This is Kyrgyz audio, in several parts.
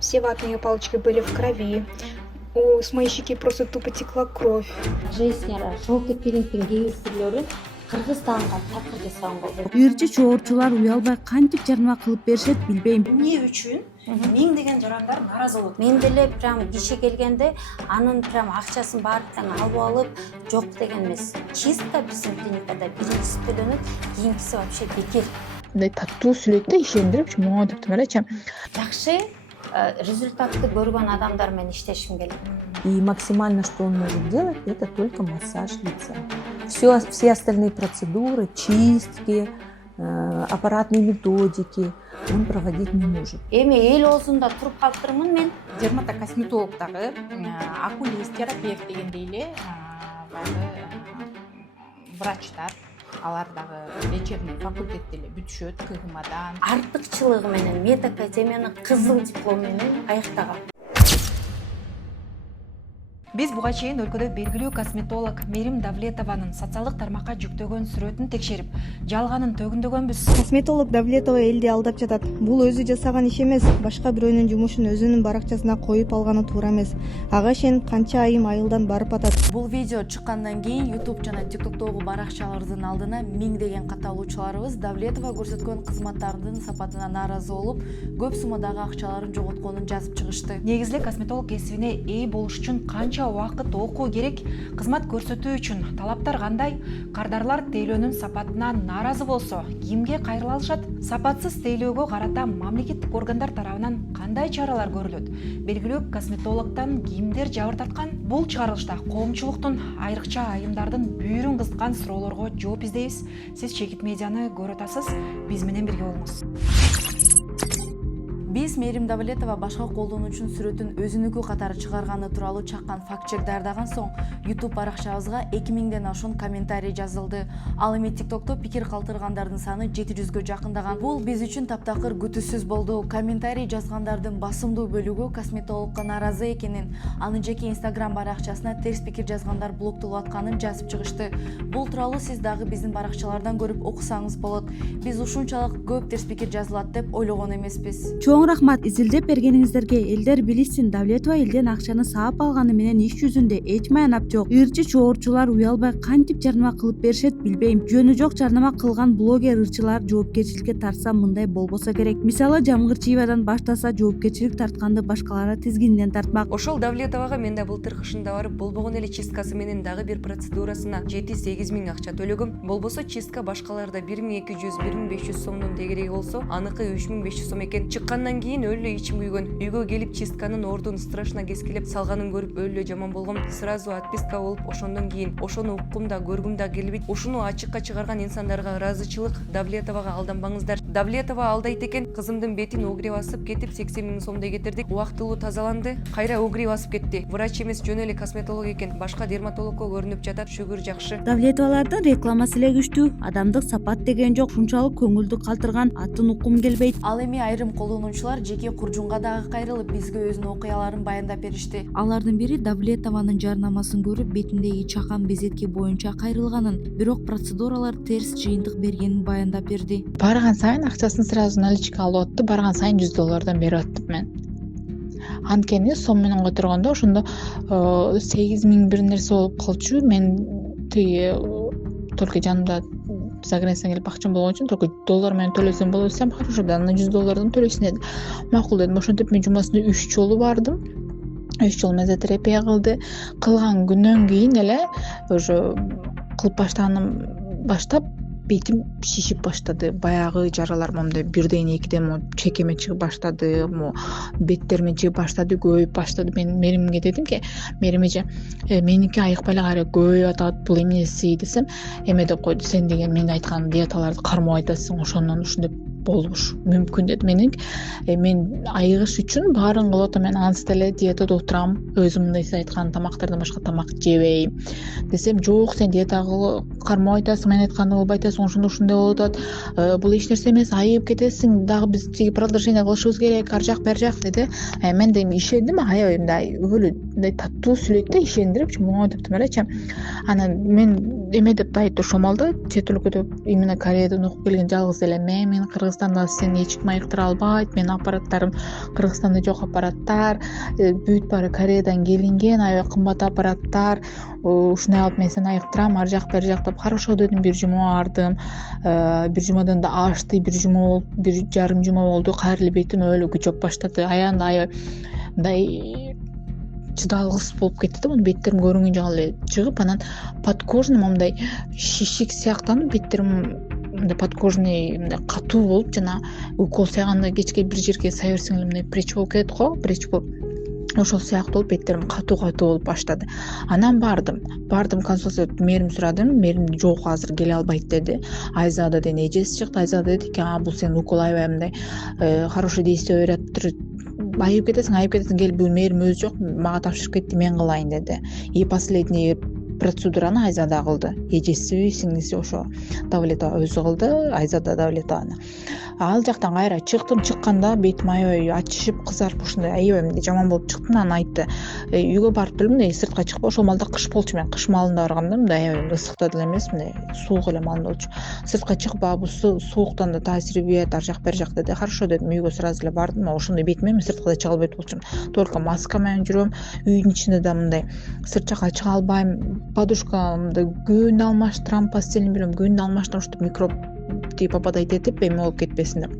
Все ватные палочки были в крови. С моей щеки просто тупо текла кровь. Женщиналар шоукет пиринтин кээ бир түрлөрү Кыргызстанга такыр жасаган болду. Ырчы чогуурчулар уялбай кантип жарнама кылып беришет билбейм. Эмне үчүн миңдеген жарандар нааразы болот? Мен деле прям киши келгенде анын прям акчасын баардыгын алып алып жок деген эмес. Чисто биздин клиникада биринчиси төлөнөт, кийинкиси вообще бекер. Мындай таттуу сүйлөйт да ишендирип, мо дептим элечи. Жакшы результатты көргөн адамдар менен иштешим келет. И максимально, что он может делать, это только массаж лица. Все остальные процедуры, чистки, аппаратные методики он проводить не может. Эми эл оозунда туруп калыптырмын мен. Дерматокосметологдагы окулист, терапевт дегендей эле врачтар, алар дагы лечебный факультетте эле бүтүшөт КГМАдан. Артыкчылыгы менен медакадемияны кызыл диплом менен аяктагам. Биз буга чейин өлкөдө белгилүү косметолог Мерим Давлетованын социалдык тармакка жүктөгөн сүрөтүн текшерип, жалганын төгүндөгөнбүз. Косметолог Давлетова элди алдап жатат. Бул өзү жасаган иш эмес. Башка бирөөнүн жумушун өзүнүн баракчасына коюп алганы туура эмес. Ага шен канча айылдан барып атат. Бул видео чыккандан кийин YouTube жана TikTok'тогу баракчалардын алдына миңдеген катталуучуларыбыз Давлетова көрсөткөн кызматтардын сапатына нааразы болуп, көп суммадагы акчаларын жоготконун жазып чыгышты. Негизги косметолог кесибине ээ болуш үчүн канча убакыт окуу керек, кызмат көрсөтүү үчүн талаптар кандай, кардарлар тейлөөнүн сапатына нааразы болсо кимге кайрыла алышат? Сапатсыз тейлөөгө карата мамлекеттик органдар тарабынан кандай чаралар көрүлөт? Белгилүү косметологдон кимдер жабыр тарткан? Бул чыгарылышта коомчулуктун айрыкча айымдардын бүйүрүн кызыткан суроолорго жооп издейбиз. Сиз Чекит медианы көрүп атасыз, биз менен бирге болуңуз. Биз Мерим Давлетова башка колдонуучунун сүрөтүн өзүнүкү катары чыгарганы тууралуу чаккан факт-чек даярдаган соң YouTube баракчабызга 2000ден ашуун комментарий жазылды. Ал эми TikTok'то пикир калтыргандардын саны 700гө жакындаган. Бул биз үчүн таптакыр күтүүсүз болду. Комментарий жазгандардын басымдуу бөлүгү косметологко нааразы экенин, анын жеке Instagram баракчасына терс пикир жазгандар блоктолуп атканын жазып чыгышты. Бул тууралуу сиз дагы биздин баракчалардан көрүп окусаңыз болот. Биз ушунчалык көп терс пикир жазылат деп ойлогон эмеспиз. Чоң рахмат изилдеп бергениңиздерге. Элдер билишсин, Давлетова элден акчаны саап алганы менен иш жүзүндө эч маянап жок. Ырчы чогуурчулар уялбай кантип жарнама кылып беришет билбейм. Жөнү жок жарнама кылган блогер ырчылар жоопкерчиликке тартса мындай болбосо керек. Мисалы Жамгырчиевадан баштаса жоопкерчилик тартканды башкалары тизгинден тартмак. Ошол Давлетовага мен да былтыр кышында барып болбогон эле чисткасы менен дагы бир процедурасына 7-8 миң акча төлөгөм. Болбосо чистка башкаларда 1200-1500 сомдун тегереги болсо, аныкы 3500 сом экен. Чыккандан кийин өлө ичим күйгөн. Үйгө келип чистканын ордун страшно кескилеп салганын көрүп өлө жаман болгом. Сразу отписка болуп, ошондон кийин ошону уккум да көргүм да келбейт. Ушуну ачыкка чыгарган инсандарга ыраазычылык. Давлетовага алданбаңыздар. Давлетова алдайт экен. Кызымдын бетин огуре басып кетип 80 миң сомдой кетирдик. Убактылуу тазаланды. Кайра огуре басып кетти. Врач эмес, жөн эле косметолог экен. Башка дерматологко көрүнүп жатат. Шүгүр жакшы. Давлетовалардын рекламасы эле күчтүү. Адамдык сапат деген жок. Ушунчалык көңүлдү калтырган атын уккум келбейт. Ал эми айрым колдонуучулар жеке куржунга дагы кайрылып бизге өзүнүн окуяларын баяндап беришти. Алардын бири Давлетованын жарнамасын көрүп бетиндеги чакан безетке боюнча кайрылганын, бирок процедуралар терс жыйынтык бергенин баяндап берди. Барган сайын акчасын сразу наличка алып атты, барган сайын $100 берип аттым мен. Анткени сом менен которгондо ошондо 8 миң бир нерсе болуп калчу. Мен тиги только жанымда заграницадан келип акчам болгон үчүн только доллар менен төлөсөм болот десем, хорошо, да, $100 төлөйсүн деди. Макул дедим. Ошентип мен жумасына 3 жолу бардым. 3 жолу мезотерапия кылды. Кылган күндөн кийин эле уже кылып баштап бетим шишип баштады. Баягы жаралар момундай 1-2ден чекеме чыгып баштады, беттериме чыгып баштады, көйүп баштады. Мен Меримге дедимки, Мерим эже, меники айыкпай эле кайра көйүп атат, бул эмнеси десем, эме деп койду, сен деген мен айткан диеталарды кармап айтасың, ошондон ушундай болуш мүмкүн деди. Мен айыгыш үчүн баарын кылып атам, мен ансы деле диетада отурам, өзүм мындай сиз айткан тамактардан башка тамак жебейм десем, жок, сен диета кармап айтасың, мен айтканды кылбай атасың, ушундай болуп атат, бул эч нерсе эмес, айып кетесиң, дагы биз тиги продолжение кылышыбыз керек, ар жак бер жак деди. Мен да ишендим, аябай мындай мындай таттуу сүйлөйт да, ишендирип, мо дептим элечи. Анан мен эме деп айтып шомалды, чет өлкөдө именно Кореядан окуп келген жалгыз эле мен Кыргызстанда сен эч ким айыктыра албайт, менин аппараттарым Кыргызстанда жок аппараттар, бүт баары Кореядан келинген аябай кымбат аппараттар, ушундай алып мен сени айыктырам, ар жак бери жак деп хорошо дедим. Бир жума бардым, бир жумадан да ашты, бир жарым жума болду, кайра бетим өлө күчөп баштады. Аягында аябай мындай чыдалгысыз болуп кетти да, муну беттерим көрүнгөн жагы эле чыгып, анан подкожный мындай шишик сыяктанып, беттерим мындай подкожный мындай катуу болуп, жана укол сыяганда кечке бир жерге сая берсең эле мындай преч болуп кетет го, преч болуп ошол сыяктуу болуп беттерим катуу болуп баштады. Анан бардым консультация өтүп, мээрим сурадым. Мээрим жок, азыр келе албайт деди. Айзада деген эжеси чыкты. Айзада деди ки, бул сенин укол аябай мындай хороший действие бериптир, айып кетесиң, кел, бул мээрим өзү жок, мага тапшырып кетти, мен кылайын деди. И последний процедураны Айзада кылды. Эжеси, сиңиси ошо Давлетова өзү кылды, Айзада Давлетованы. Ал жактан кайра чыктым. Чыкканда бетим аябай ачышып, кызарып, ушундай аябай мындай жаман болуп чыктым. Анан айтты, үйгө барып элем, мындай сыртка чыкпа. Ошол малда кыш болчу, мен кыш малында барганда мындай аябай ысыкта деле эмес, мындай суук эле маалында болчу. Сыртка чыкпа, бул сууктан да таасири бийет, ар жак бери жак деди. Хорошо дедим, үйгө сразу эле бардым. Ошондой бетиме мен сыртка да чыга албайт болчумун. Только маска менен жүрөм. Үйдүн ичинде да мындай сырт жакка чыга албайм. Подушкамды күндө алмаштырам, постельни берем, күндө алмаштырам, чтобы микроб попадать этип эме болуп кетпесин деп.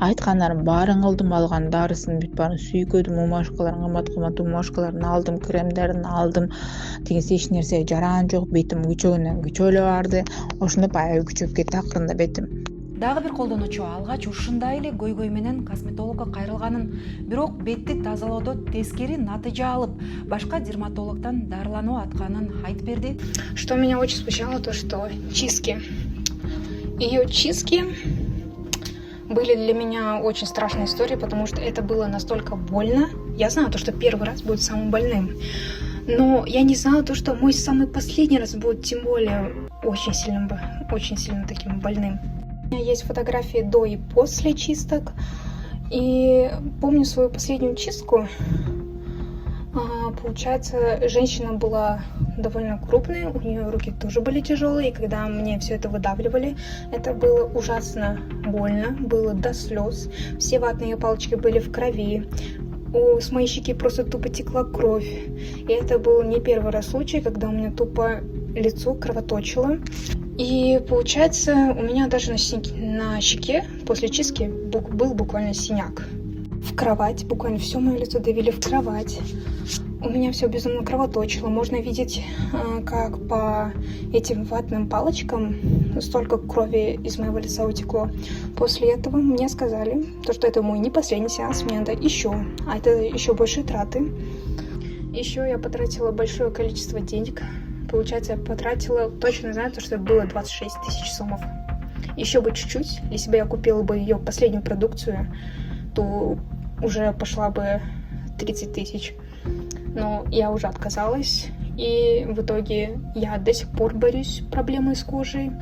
Айткандарым баарын кылдым, алган дарысын бүт баарын сүйкөдүм, умашкаларын, кымбат умашкаларын алдым, кремдерин алдым. Тигиси эч нерсе жаран жок, бетим күчөгөндөн күчөлө барды. Ошондоп аябай күчөп кетти акырында бетим. Дагы бир колдонуучу алгач ушундай эле көйгөй менен косметологко кайрылганын, бирок бетти тазалоодо тескери натыйжа алып, башка дерматологдон дарылануу атканын айтып берди. Что меня очень смущало, то что чистки. Ее чистки были для меня очень страшной историей, потому что это было настолько больно. Я знала, что первый раз будет самым больным. Но я не знала, что мой самый последний раз будет тем более очень сильно таким больным. У меня есть фотографии до и после чисток. И помню свою последнюю чистку. Получается, женщина была довольно крупная, у нее руки тоже были тяжелые, и когда мне все это выдавливали, это было ужасно больно, было до слез. Все ватные палочки были в крови, с моей щеки просто тупо текла кровь. И это был не первый раз случай, когда у меня тупо лицо кровоточило. И получается, у меня даже на щеке после чистки был буквально синяк. В кровать, буквально все мое лицо давили в кровать. У меня все безумно кровоточило. Можно видеть, как по этим ватным палочкам столько крови из моего лица утекло. После этого мне сказали, что это мой не последний сеанс, мне надо еще, а это еще большие траты. Еще я потратила большое количество денег. Получается, я потратила, точно знаю, что это было 26 тысяч сомов. Еще бы чуть-чуть, если бы я купила бы ее последнюю продукцию, то уже пошла бы 30 тысяч. Но я уже отказалась, и в итоге я до сих пор борюсь с проблемой с кожей.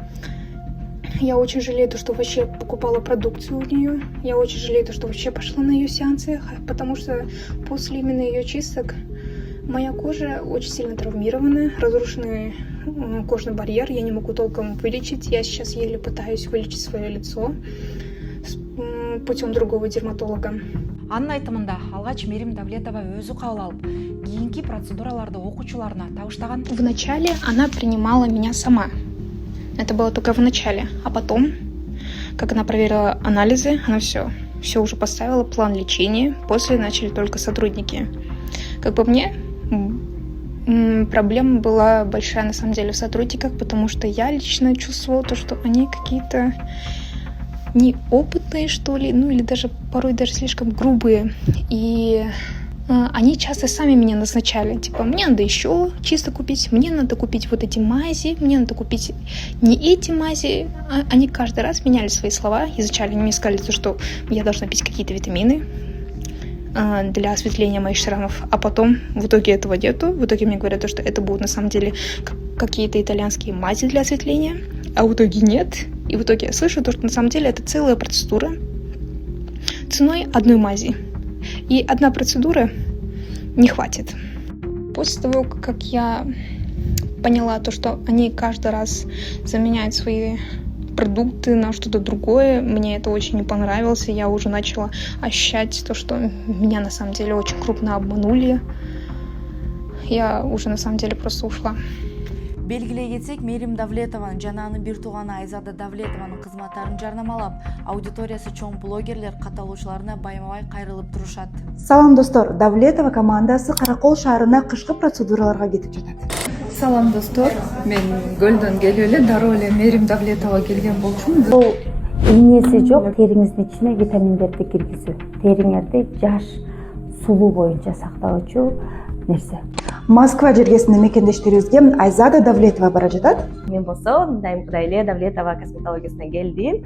Я очень жалею, что вообще покупала продукцию у нее. Я очень жалею, что вообще пошла на ее сеансы, потому что после именно ее чисток моя кожа очень сильно травмирована, разрушенный кожный барьер, я не могу толком вылечить. Я сейчас еле пытаюсь вылечить свое лицо путем другого дерматолога. Анын айтымында алгач Мээрим Давлетова өзү кабыл алып, кийинки процедураларды окуучуларына табыштаган. Вначале она принимала меня сама. Это было только в начале. А потом, как она проверила анализы, она все уже поставила, план лечения. После начали только сотрудники. Как по мне, проблема была большая на самом деле в сотрудниках, потому что я лично чувствовала то, что они какие-то неопытные, что ли, или даже порой даже слишком грубые. И они часто сами меня назначали. Типа, мне надо еще чисто купить, мне надо купить вот эти мази, мне надо купить не эти мази. Они каждый раз меняли свои слова. Изначально они мне сказали, что я должна пить какие-то витамины для осветления моих шрамов, а потом в итоге этого нету. В итоге мне говорят, что это будут на самом деле какие-то итальянские мази для осветления, а в итоге нет. И в итоге я слышу, что на самом деле это целая процедура ценой одной мази. И одна процедура не хватит. После того, как я поняла то, что они каждый раз заменяют свои продукты, на что-то другое. Мне это очень не понравилось. Я уже начала ощущать то, что меня на самом деле очень крупно обманули. Я уже на самом деле просто ушла. Белгилей кетсек, Мээрим Давлетованын жана анын бир тууганы Айзада Давлетованын кызматтарын жарнамалап, аудиториясы чоң блогерлер катталуучуларына байма-бай кайрылып турушат. Салам достор, Давлетова командасы Каракол шаарына кышкы процедураларга кетип жатат. Салам достор, мен Көлдөн келип эле дароо эле Мээрим Давлетова келген болчумун. Бул ийнеси жок териңиздин ичине витаминдерди киргизүү, териңерди жаш, сулуу боюнча сактоочу нерсе. Москва жергесинде мекендештерибизге Айзада Давлетова бара жатат. Мен болсо Дайым Кудайле Давлетова косметологиясына келдим.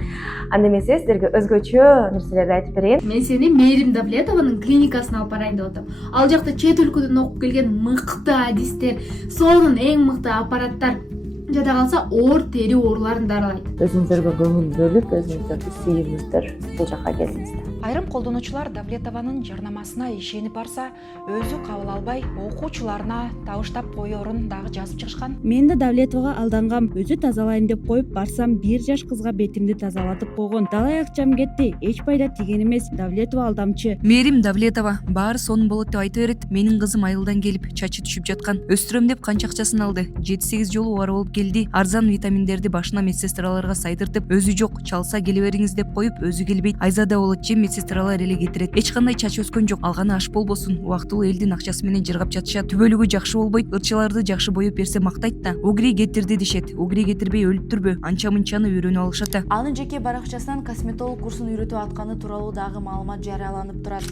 Анда эмесе силерге өзгөчө нерселерди айтып берейин. Мен сени Мээрим Давлетованын клиникасына алып барайын деп атам. Ал жакта чет өлкөдөн окуп келген мыкты адистер, сонун эң мыкты аппараттар жада калса оор тери ооруларын дарылайт. Өзүңүзгө көңүл бөлүп, өзүңүздөрдү сүйүңүздөр, бул жака келиңиздер. Айрым колдонуучулар Давлетованын жарнамасына ишенип барса, өзү кабыл албай, окуучуларына табыштап коерун дагы жазып чыгышкан. Мен да Давлетовага алдангам. Өзү тазалайын деп коюп барсам, 1 жаш кызга бетимди тазалатып койгон. Далай акчам кетти, эч пайда тиген эмес. Давлетова алдамчы. Мээрим Давлетова баары сонун болот деп айтып берет. Менин кызым айылдан келип чачы түшүп жаткан. Өстүрөм деп канча акчасын алды. 7-8 жолу убара болуп келди. Арзан витаминдерди башына медсестраларга сайдыртып, өзү жок, чалса келе бериңиз деп коюп, өзү келбейт. Айзада болот же медсестралар эле кетирет. Эч кандай чач өскөн жок. Алганы аш болбосун. Убактылуу элдин акчасы менен жыргап жатышат. Түбөлүгү жакшы болбойт. Ырчыларды жакшы боюп берсе мактайт да. Угри кетирди дешет. Угри кетирбей өлүптүрбү? Анча-мынчаны үйрөнүп алышат да. Анын жеке баракчасынан косметолог курсун үйрөтүп атканы тууралуу дагы маалымат жарыяланып турат.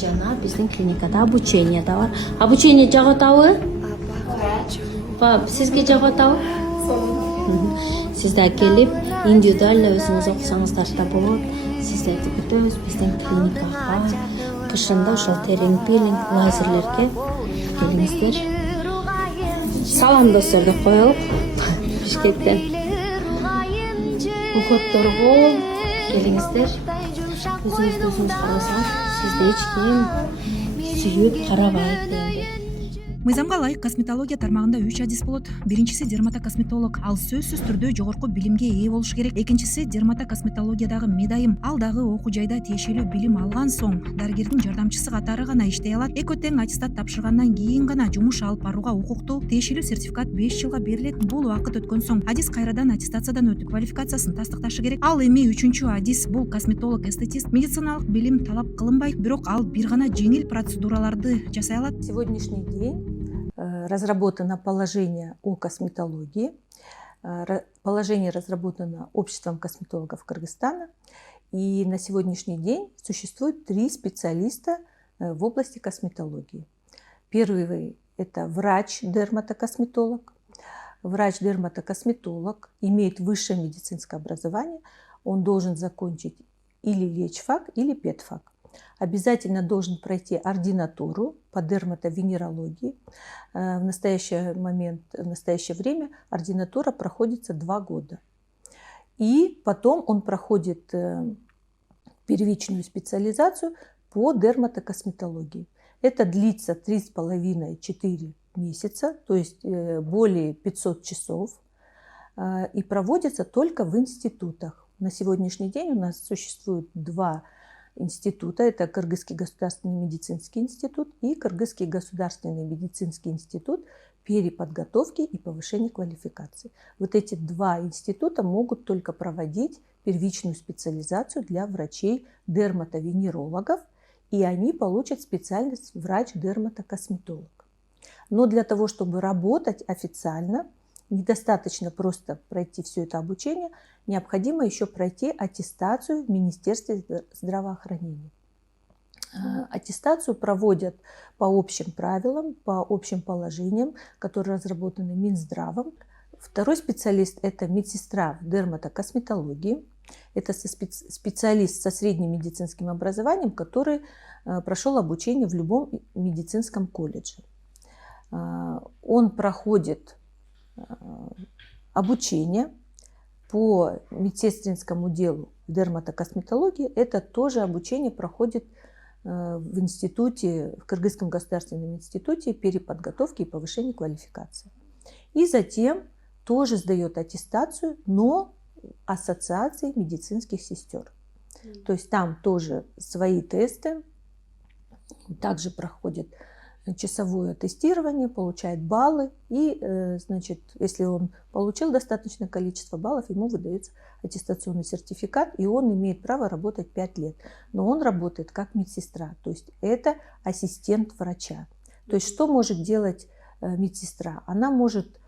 Жана биздин клиникада обучение да бар. Обучение жагат абы? Пап, сизге жагат абы? Сизде келип, индивидуально өзүңүз окусаңыздар да болот. Сиздерди күтөбүз биздин клиникага. Кышында ошол теринг, пилинг, лазерлерге келиңиздер. Салам достор деп коелук. Бишкектен. Уходторго келиңиздер. Өзүңүз карасаңыз, сизди эч ким сүйүп карабайт энди. Мыйзамга ылайык косметология тармагында 3 адис болот. Биринчиси дерматокосметолог. Ал сөзсүз түрдө жогорку билимге ээ болуш керек. Экинчиси дерматокосметологиядагы медайым. Ал дагы окуу жайда тиешелүү билим алган соң дарыгердин жардамчысы катары гана иштей алат. Экөө тең аттестат тапшыргандан кийин гана жумуш алып барууга укуктуу. Тиешелүү сертификат 5 жылга берилет. Бул убакыт өткөн соң адис кайрадан аттестациядан өтүп квалификациясын тастыкташы керек. Ал эми 3-чү адис бул косметолог, эстетист. Медициналык билим талап кылынбайт, бирок ал бир гана жеңил процедураларды жасай алат. Сегодняшний день разработано положение о косметологии. Положение разработано Обществом косметологов Кыргызстана. И на сегодняшний день существует 3 специалиста в области косметологии. Первый – это врач-дерматокосметолог. Врач-дерматокосметолог имеет высшее медицинское образование. Он должен закончить или лечфак, или педфак. Обязательно должен пройти ординатуру по дерматовенерологии. В настоящее время ординатура проходится 2 года. И потом он проходит первичную специализацию по дерматокосметологии. Это длится 3,5-4 месяца, то есть более 500 часов. И проводится только в институтах. На сегодняшний день у нас существует 2 института. Это Кыргызский государственный медицинский институт и Кыргызский государственный медицинский институт переподготовки и повышения квалификации. Вот эти 2 института могут только проводить первичную специализацию для врачей-дерматовенерологов, и они получат специальность врач-дерматокосметолог. Но для того, чтобы работать официально, недостаточно просто пройти все это обучение, необходимо еще пройти аттестацию в Министерстве здравоохранения. Аттестацию проводят по общим правилам, по общим положениям, которые разработаны Минздравом. Второй специалист – это медсестра в дерматокосметологии. Это специалист со средним медицинским образованием, который прошел обучение в любом медицинском колледже. Он проходит обучение по медсестринскому делу в дерматокосметологии. Это тоже обучение проходит в институте, в Кыргызском государственном институте переподготовки и повышения квалификации. И затем тоже сдает аттестацию, но ассоциации медицинских сестер. То есть там тоже свои тесты, также проходит часовое тестирование, получает баллы, и, значит, если он получил достаточное количество баллов, ему выдается аттестационный сертификат, и он имеет право работать 5 лет. Но он работает как медсестра, то есть это ассистент врача. То есть что может делать медсестра? Она может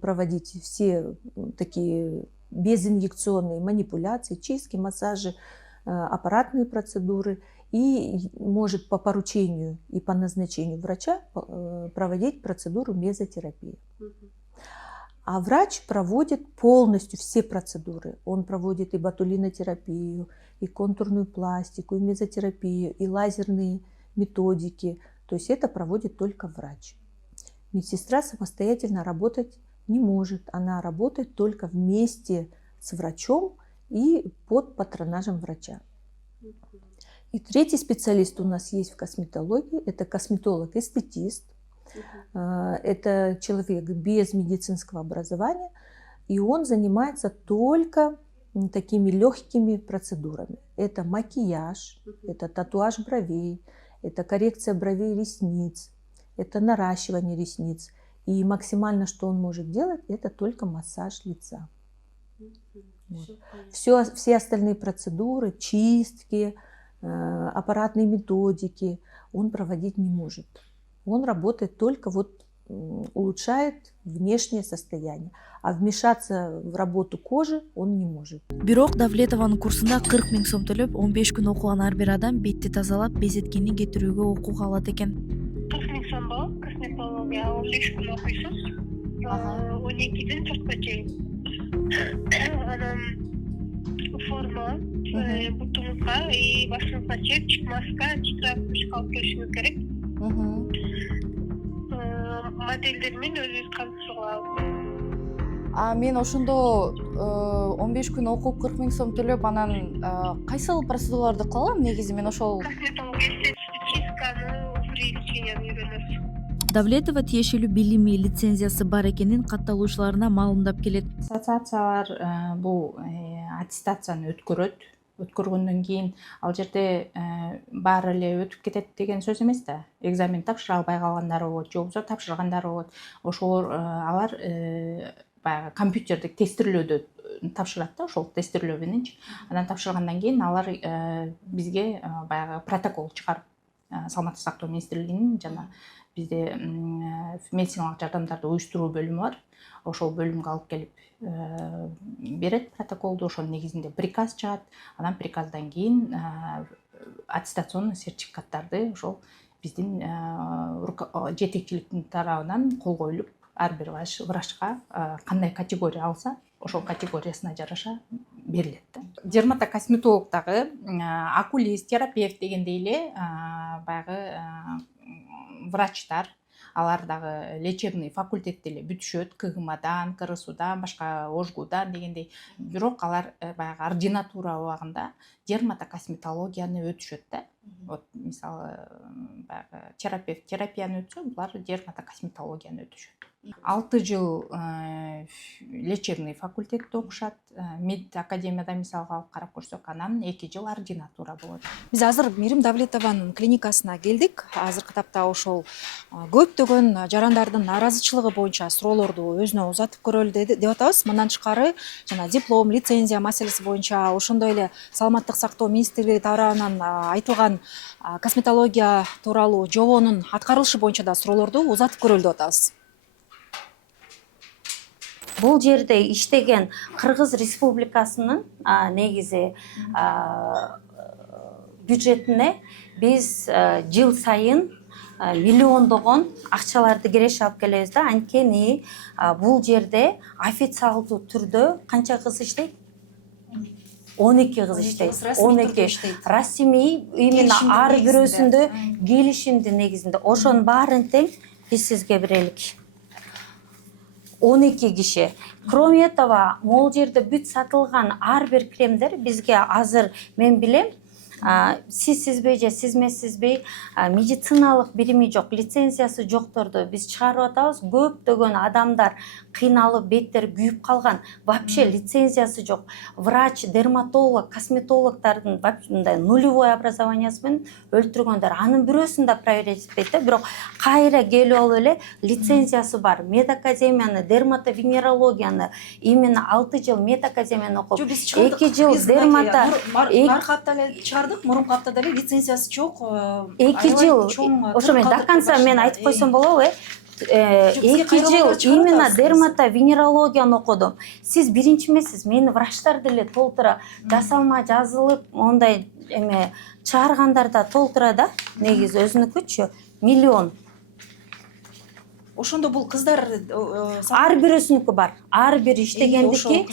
проводить все такие безинъекционные манипуляции, чистки, массажи, аппаратные процедуры, и может по поручению и по назначению врача проводить процедуру мезотерапии. А врач проводит полностью все процедуры. Он проводит и ботулинотерапию, и контурную пластику, и мезотерапию, и лазерные методики. То есть это проводит только врач. Медсестра самостоятельно работать не может. Она работает только вместе с врачом и под патронажем врача. И третий специалист у нас есть в косметологии. Это косметолог-эстетист. Это человек без медицинского образования. И он занимается только такими легкими процедурами. Это макияж, это татуаж бровей, это коррекция бровей и ресниц, это наращивание ресниц. И максимально, что он может делать, это только массаж лица. Вот. Все остальные процедуры, чистки, аппаратные методики он проводить не может. Он работает только улучшает внешнее состояние, а вмешаться в работу кожи он не может. Бирок Давлетованын курсунда 40 000 сом төлөп 15 күн окуган ар бир адам бетти тазалап, безеткени кетирүүгө окууга алат экен. 40 000 сом болуп, косметология 15 күн окуйсуз. 12-ден 4-ка чейин. Анан форма, бутуңузга и башыңызга чепчик, маска, чикрапка алып келишиңиз керек. Модельдер менен өзүңүз кантышууга алып. Мен ошондо 15 күн окуп 40 000 сом төлөп, анан кайсыл процедураларды кыла алам? Негизи мен ошол косметология, чистканы, увеличенияны үйрөнөсүз. Давлетова тиешелүү билими, лицензиясы бар экенин катталуучуларына маалымдап келет. Ассоциациялар бул аттестацияны өткөрөт. Өткөргөндөн кийин ал жерде баары эле өтүп кетет деген сөз эмес да. Экзамен тапшыра албай калгандары болот, же болбосо тапшыргандары болот. Ошол алар баягы компьютердик тестирлөөдө тапшырат да, ошол тестирлөө мененчи. Анан тапшыргандан кийин алар бизге баягы протокол чыгарып, Саламаттык сактоо министрлигинин жана бизде медициналык жардамдарды уюштуруу бөлүмү бар. Ошол бөлүмгө алып келип берет протоколду, ошонун негизинде приказ чыгат. Анан приказдан кийин аттестационный сертификаттарды ошол биздин жетекчиликтин тарабынан кол коюлуп, ар бир врачка кандай категория алса, ошол категориясына жараша берилет да. Дерматокосметологдагы окулист, терапевт дегендей эле баягы врачтар, алар дагы лечебный факультетти эле бүтүшөт, КГМАдан, КРСУдан, башка ОЖГУдан дегендей. Бирок алар баягы ординатура убагында дерматокосметологияны өтүшөт да. Вот мисалы баягы терапевт терапияны өтсө, булар дерматокосметологияны өтүшөт. 6 жыл лечебный факультетте окушат, мед академияда мисалга алып карап көрсөк, анан 2 жыл ординатура болот. Биз азыр Мирим Давлетованын клиникасына келдик. Азыркы тапта ошол көптөгөн жарандардын нааразычылыгы боюнча суроолорду өзүнө узатып көрөлү деп атабыз. Мындан тышкары жана диплом, лицензия маселеси боюнча ошондой эле Саламаттык сактоо министрлиги тарабынан айтылган косметология тууралуу жобонун аткарылышы боюнча да суроолорду узатып көрөлү деп атабыз. Бул жерде иштеген Кыргыз Республикасынын негизи бюджетине биз жыл сайын миллиондогон акчаларды киреше алып келебиз да. Анткени бул жерде официалдуу түрдө канча кыз иштейт? 12 кыз иштейт. 12 расмий именно ар бирөөсүндө келишимди негизинде ошонун баарын тең биз сизге берелик. 12 киши. Кроме этого, могул жерде бүт сатылган ар бир кремдер бизге азыр мен билем Сизсизбей же сизмесизбей медициналык бирими жок, лицензиясы жокторду биз чыгарып атабыз. Көптөгөн адамдар кыйналып, беттер күйүп калган. Вообще лицензиясы жок. Врач, дерматолог, косметологдордун мындай нулевой образованиясы менен өлтүргөндөр. Анын бирөөсүн да проверять этпейт да, бирок кайра келип алып эле лицензиясы бар. Медакадемияны, дерматовенерологияны именно 6 жыл медакадемияны окуп, 2 жыл дермата, аркы апта эле чыгардык, мурунку аптада эле лицензиясы жок. 2 жыл. Ошо мен до конца мен айтып койсом болобу, 2 жыл именно дерматовенерологияны окудум. Сиз биринчи эмессиз, мени врачтар деле толтура жасалма жазылып, ондай эме чыгаргандар да толтура да, негизи өзүнүкүчү миллион. Ошондо бул кыздар ар бирөөсүнүкү бар. Ар бир иштегендики,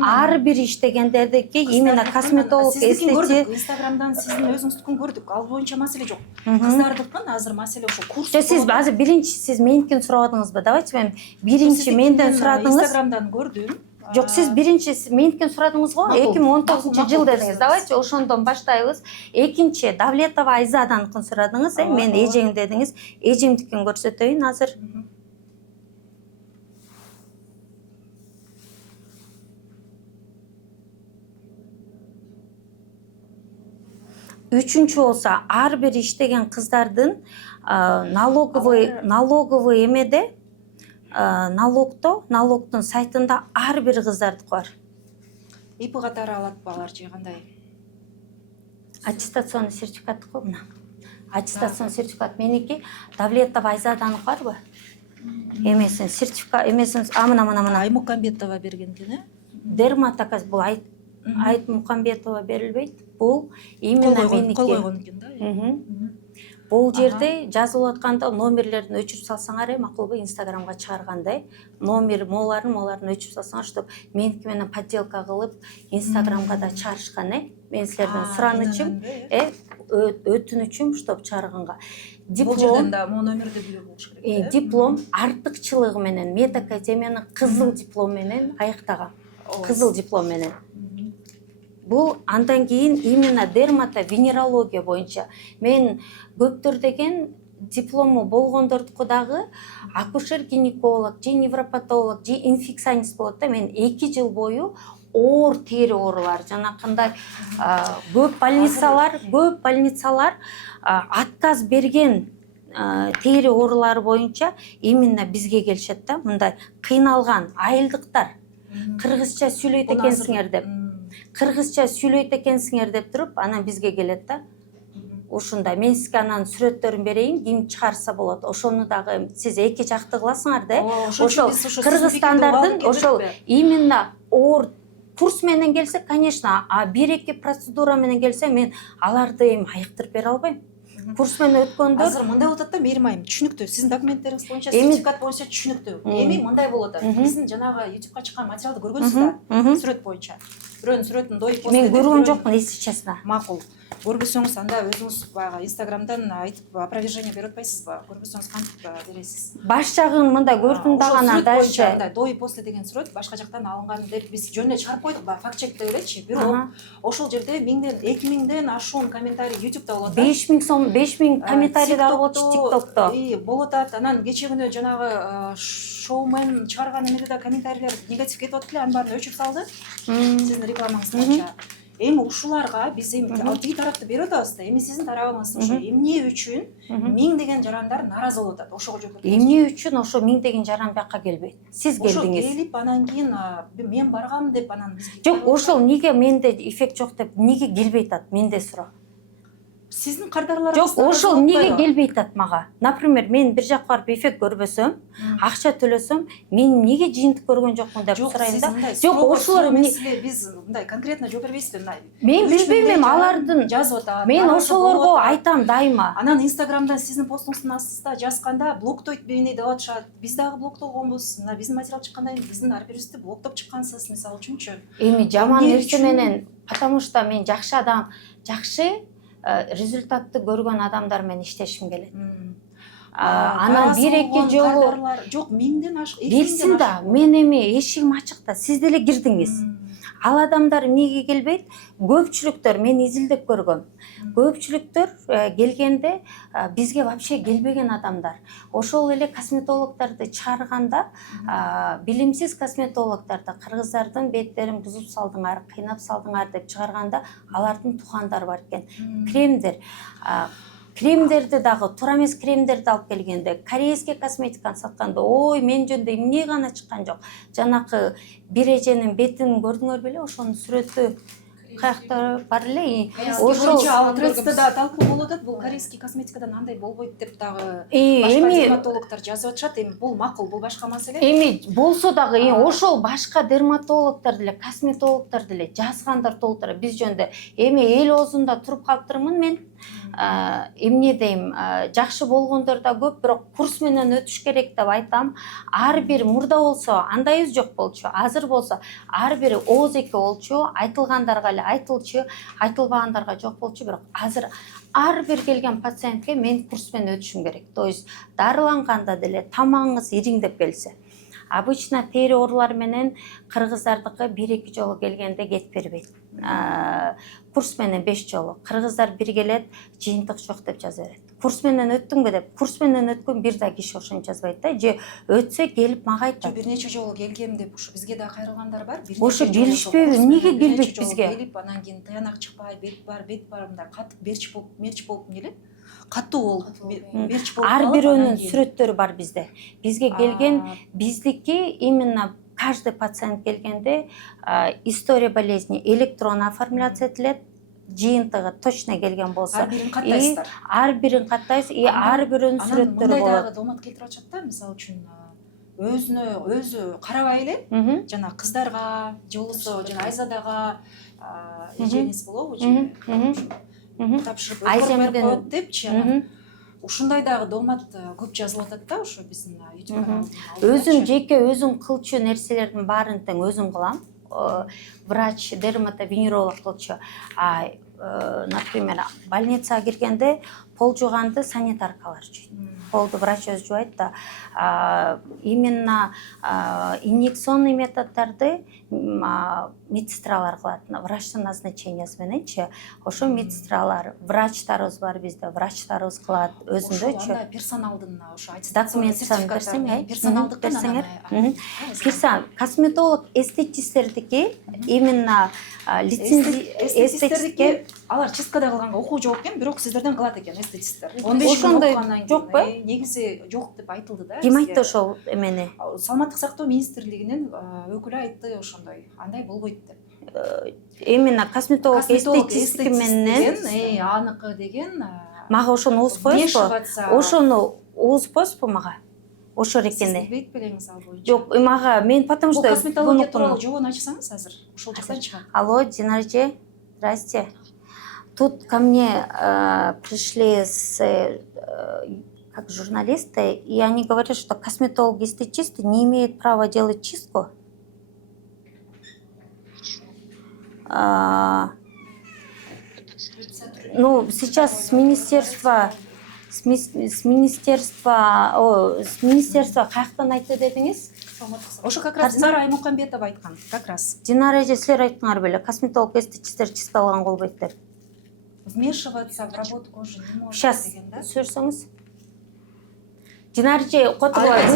ар бир иштегендердики именно косметолог, эстетик. Инстаграмдан сиздин өзүңүздүкүн көрдүк. Ал боюнча маселе жок. Кыздардыкын азыр маселе ошо курс. Сиз азыр биринчи сиз меникин сурабадыңызбы? Давайте мен биринчи менден сурадыңыз. Инстаграмдан көрдүм. Жок, сиз биринчи меникин сурадыңыз го, 2019 жыл дедиңиз. Давайте ошондон баштайбыз. Экинчи Давлетова Айзаданыкын сурадыңыз, мен эжем дедиңиз. Эжемдикин көрсөтөйүн азыр. Үчүнчү болсо ар бир иштеген кыздардын налоговый эмеде, налогдун сайтында ар бир кыздардыкы бар. ИП катары алат балар же кандай? Аттестационный сертификат го мына. Аттестационный сертификат меники, Давлетова Айзаданыкы барбы? Эмесин сертификат, эмесин мына Аймукамбетова берген экен, э? Дерматоказ бул Айт Мукамбетова берилбейт. Бул именно меники. Кол койгон экен да. Бул жерде жазылып атканда номерлерин өчүрүп салсаңар макулбу, Инстаграмга чыгаргандай номер моларын өчүрүп салсаңар, чтоб меники менен подделка кылып Инстаграмга да чыгарышкан, мен силерден суранычым, өтүнүчүм, чтоб чыгарганга. Диплом да могу номерди билүү болуш керек. Диплом артыкчылыгы менен медакадемиянын кызыл диплом менен аяктаган. Кызыл диплом менен. Бул андан кийин именно дерматовенерология боюнча. Мен көптөр деген диплому болгондордуку дагы акушер-гинеколог, же невропатолог, же инфекционист болот да. Мен 2 жыл бою оор тери оорулар, жанакындай көп больницалар отказ берген тери оорулары боюнча именно бизге келишет да. Мындай кыйналган айылдыктар кыргызча сүйлөйт экенсиңер деп. Кыргызча сүйлөйт экенсиңер деп туруп, анан бизге келет да. Ушундай мен сизге анан сүрөттөрүн берейин, ким чыгарса болот. Ошону дагы сиз эки жакты кыласыңар да. Ошол Кыргызстандардын ошол именно оор курс менен келсе, конечно, а 1-2 процедура менен келсе, мен аларды эми айыктырып бере албайм. Курс менен өткөндөр азыр мындай болот да, Мээрим айым, түшүнүктүү. Сиздин документтериңиз боюнча, сертификат боюнча түшүнүктүү. Эми мындай болот да. Биздин жанагы YouTubeга чыккан материалды көргөнсүз да, сүрөт боюнча. Бирөөнүн сүрөтүн дой пост. Мен көргөн жокмун, если честно. Макул. Көрбөсөңүз анда өзүңүз баягы Инстаграмдан айтып опровержение берип атпайсызбы? Көрбөсөңүз кантип бересиз? Баш жагын мындай көрдүм дагы дальше. Дой после деген сүрөт башка жактан алынган деп биз жөнүнө чыгарып койдук, факт чектеп элечи. Бирок ошол жерде 2000ден ашуун комментарий YouTubeда болот. 5000 комментарий да болот TikTokто. Болот. Анан кече күнү жанагы шоумен чыгарган эмеде да комментарийлер негатив кетип атып эле, анын баарын өчүрүп салды. Сиздин рекламаңыз боюнча. Эми ушуларга биз эми тиги тарапты берип атабыз да. Эми сиздин тарабыңыз ошо эмне үчүн 1000 деген жарандар нааразы болуп атат? Ошого жооп бериңиз. Эмне үчүн ошо 1000 деген жаран бияка келбейт? Сиз келдиңиз. Ошо келип анан кийин мен баргам деп анан бизге. Жок, ошол неге менде эффект жок деп неге келбей атат? Менде суроо. Сиздин кардарларыңыз жок, ошол неге келбей атат мага? Например, мен бир жакка барып эффект көрбөсөм, акча төлөсөм, мен неге жыйынтык көргөн жокмун деп сурайм да. Жок, ошолор биз мындай конкретно жооп бербейсизби? Мен билбейм, алардын жазып атат. Мен ошолорго айтам дайыма. Анан Инстаграмдан сиздин постуңуздун астында жазганда блоктойт мени деп атышат. Биз дагы блоктолгонбуз. Мына биздин материал чыккандан кийин биздин ар бирибизди блоктоп чыккансыз, мисалы үчүнчү. Эми жаман нерсе менен, потому что мен жакшы адам, жакшы результатты көргөн адамдар менен иштешим келет. Анан 1-2 жолу жок, 1000ден ашык. Билсин да, мен эми эшигим ачык да, сиз деле кирдиңиз. Ал адамдар эмнеге келбейт? Көпчүлүктөр, мен изилдеп көргөм. Көпчүлүктөр келгенде бизге вообще келбеген адамдар. Ошол эле косметологдорду чыгарганда, билимсиз косметологдорду кыргыздардын беттерин бузуп салдыңар, кыйнап салдыңар деп чыгарганда, алардын туугандары бар экен. Кремдерди дагы, туура эмес кремдерди алып келгенде, корейский косметиканы сатканда, ой, мен жөнүндө эмне гана чыккан жок. Жанакы бир эженин бетин көрдүңөр беле, ошонун сүрөтү каякта бар эле. Ошол Threads'те да талкуу болуп атат, бул корейский косметикадан андай болбойт деп дагы башка дерматологдор жазып атышат. Эми бул макул, бул башка маселе. Эми болсо дагы ошол башка дерматологдор деле, косметологдор деле жазгандар толтура биз жөнүндө. Эми эл оозунда туруп калыптырмын мен. Эмне дейм, жакшы болгондор да көп, бирок курс менен өтүш керек деп айтам. Ар бир мурда болсо андайыбыз жок болчу. Азыр болсо ар бири ооз эки болчу, айтылгандарга эле айтылчу, айтылбагандарга жок болчу. Бирок азыр ар бир келген пациентке мен курс менен өтүшүм керек. То есть дарыланганда деле тамагыңыз ириңдеп келсе. Обычно тери оорулар менен кыргыздардыкы 1-2 жолу келгенде кет бербейт. Курс менен 5 жолу. Кыргыздар бир келет, жыйынтык жок деп жаза берет. Курс менен өттүңбү деп, курс менен өткөн бир да киши ошентип жазбайт да, же өтсө келип мага айтат. Бир нече жолу келгем деп, ушу бизге да кайрылгандар бар. Ошо билишпейби, эмнеге келбейт бизге? Келип, анан кийин таянак чыкпай, бет бар, мындай катып мерч болуп келет. Катуу болуп, мерч болуп. Ар бирөөнүн сүрөттөрү бар бизде. Бизге келген, биздики именно каждый пациент келгенде история болезни электронно оформляться этилет. Жыйынтыгы точно келген болсо, ар бирин каттайсыздар. Ар бирин каттайсыз, ар бирөөнүн сүрөттөрү болот. Мындай дагы доомат келтирип атышат да, мисалы үчүн өзү карабай эле, жана кыздарга, же болбосо жана Айзадага эжеңиз болобу, же тапшырып коет депчи, анан ушундай дагы доомат көп жазылып атат да, ошо биздин YouTube каналыбызда. Өзүм жеке өзүм кылчу нерселердин баарын тең өзүм кылам. Врач, дерматовенеролог кылчу. Например, больницага киргенде пол жууганды санитаркалар жуйт. Полду врач өзү жуайт да. Именно инъекционный методдарды медсестралар кылат. Врачтын назначениясы мененчи. Ошо медсестралар, врачтарыбыз бар бизде, врачтарыбыз кылат өзүндөчү. Ошо персоналдын ошо документин берсең, персоналдыктан косметолог эстетисттердики именно эстетисттердики алар чисткада кылганга окуу жок экен, бирок сиздерден кылат экен эстетисттер. 15 күн окугандан кийин негизи жок деп айтылды да. Ким айтты ошол эмени? Саламаттык сактоо министрлигинин өкүлү айтты ошондой. Андай болбойт деп. Именно косметолог эстетистики менен аныкы деген. Мага ошону ооз коесузбу? Ошону ооз коесузбу мага? Ошо эрекенде. Сиз билбейт белеңиз ал боюнча. Жок, мага мен потому что косметология тууралуу жобону ачсаңыз азыр ошол жактан чыгат. Алло, Динарже, здрасте. Тут ко мне пришли как журналисты, и они говорят, что косметологи-эстетисты не имеют права делать чистку. Ну, сейчас с министерства каяктан айтты дедиңиз? Ошо как раз Динара Аймукамбетова айткан, как раз. Динара эже силер айттыңар беле, косметолог-эстетисттер чисткалаган болбойт деп. Вмешиваться в работу кожи не может. Сейчас, слышите? Динарже, вы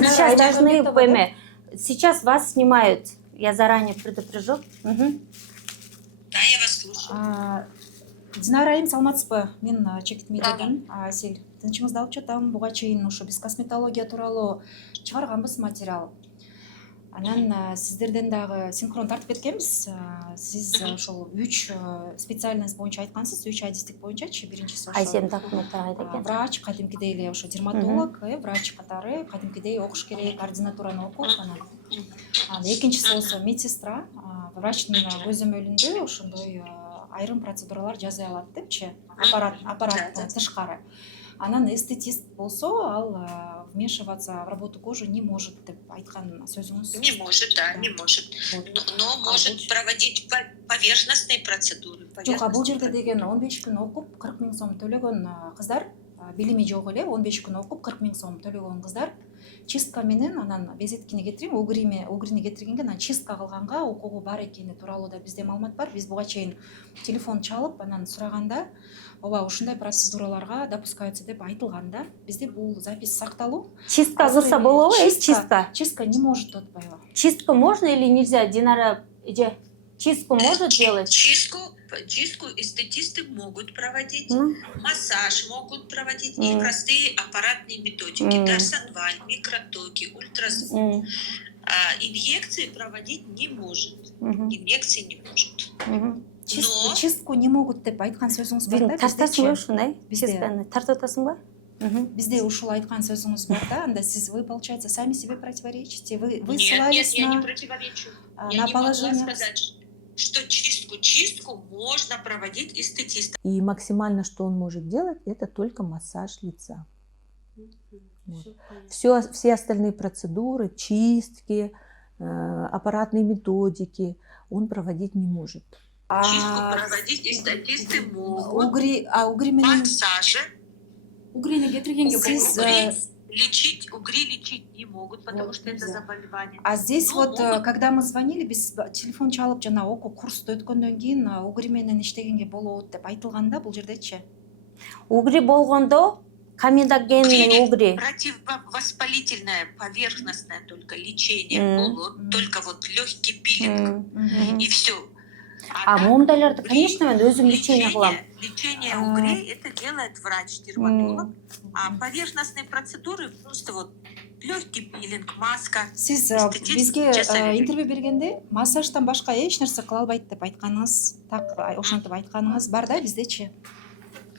сейчас должны поймать. Сейчас вас снимают. Я заранее предупрежу. Да, я вас слушаю. Динара Айым, саламатсызбы? Мен чекитмейден Асель. Тынчыңызды алып жатам. Буга чейин ошо биз косметология тууралуу чыгарганбыз материал. Анан сиздерден дагы синхрон тартып кеткенбиз. Сиз ошол 3 специальность боюнча айткансыз, 3 адистик боюнчачы. Биринчиси ошо врач, кадимкидей эле ошо дерматолог, врач катары, кадимкидей окуш керек, ординатураны окуп анан. Экинчиси болсо медсестра, врачтын көзөмөлүндө ошондой айрым процедуралар жасай алат депчи, аппараттан тышкары. Анан эстетист болсо, ал вмешиваться в работу кожи не может деп айткан сөзүңүз. Не может, да, не может. Но может проводить поверхностные процедуры. Жок, бул жерде деген 15 күн окуп 40 000 сом төлөгөн кыздар, билими жок эле, 15 күн окуп 40 000 сом төлөгөн кыздар чистка менен анан безеткини кетирим, угрини кетиргенге анан чистка кылганга укугу бар экени тууралуу да бизде маалымат бар. Биз буга чейин телефон чалып анан сураганда ооба ушундай процедураларга допускаются деп айтылган да. Бизде бул запись сакталуу. Чистка кылса болобу? Чистка не может отпайбы. Чистку можно или нельзя? Динара, чистку может делать? Чистку эстетисты могут проводить, массаж могут проводить и простые аппаратные методики, дарсонваль, микротоки, ультразвук. Инъекции проводить не может. Инъекции не может. Чистку не могут деп айткан сөзүңүз бар да? Тартасың ушундай? Чистканы тартып атасың ба? Bizde ушул айткан сөзүңүз бар да, анда сиз вы, получается, сами себе противоречите. Вы Нет, ссылались я не на противоречу. на Я не могла положение. сказать, что чистку можно проводить эстетистом. И максимально, что он может делать, это только массаж лица. Вот. Все остальные процедуры, чистки, аппаратные методики он проводить не может. Чистку проводить эстетисты могут. Угри менен Массажи. угрини кетиргенге Сиз угри лечить не могут, потому что это заболевание. А здесь Но вот, могут. когда мы звонили, биз телефон чалып жана окуу курсту өткөндөн кийин угри менен иштегенге болот деп айтылганда, бул жердечи? Угри болгондо комедогенный угри. Противовоспалительное поверхностное только лечение болот, только вот легкий пилинг и все. Момдайларды, конечно, мен өзүм лечение кылам. Лечение угрей это делает врач-дерматолог, а поверхностные процедуры просто вот легкий пилинг, маска. Сиз бизге интервью бергенде массаждан башка эч нерсе кыла албайт деп айтканыңыз, так ошентип айтканыңыз бар да биздечи?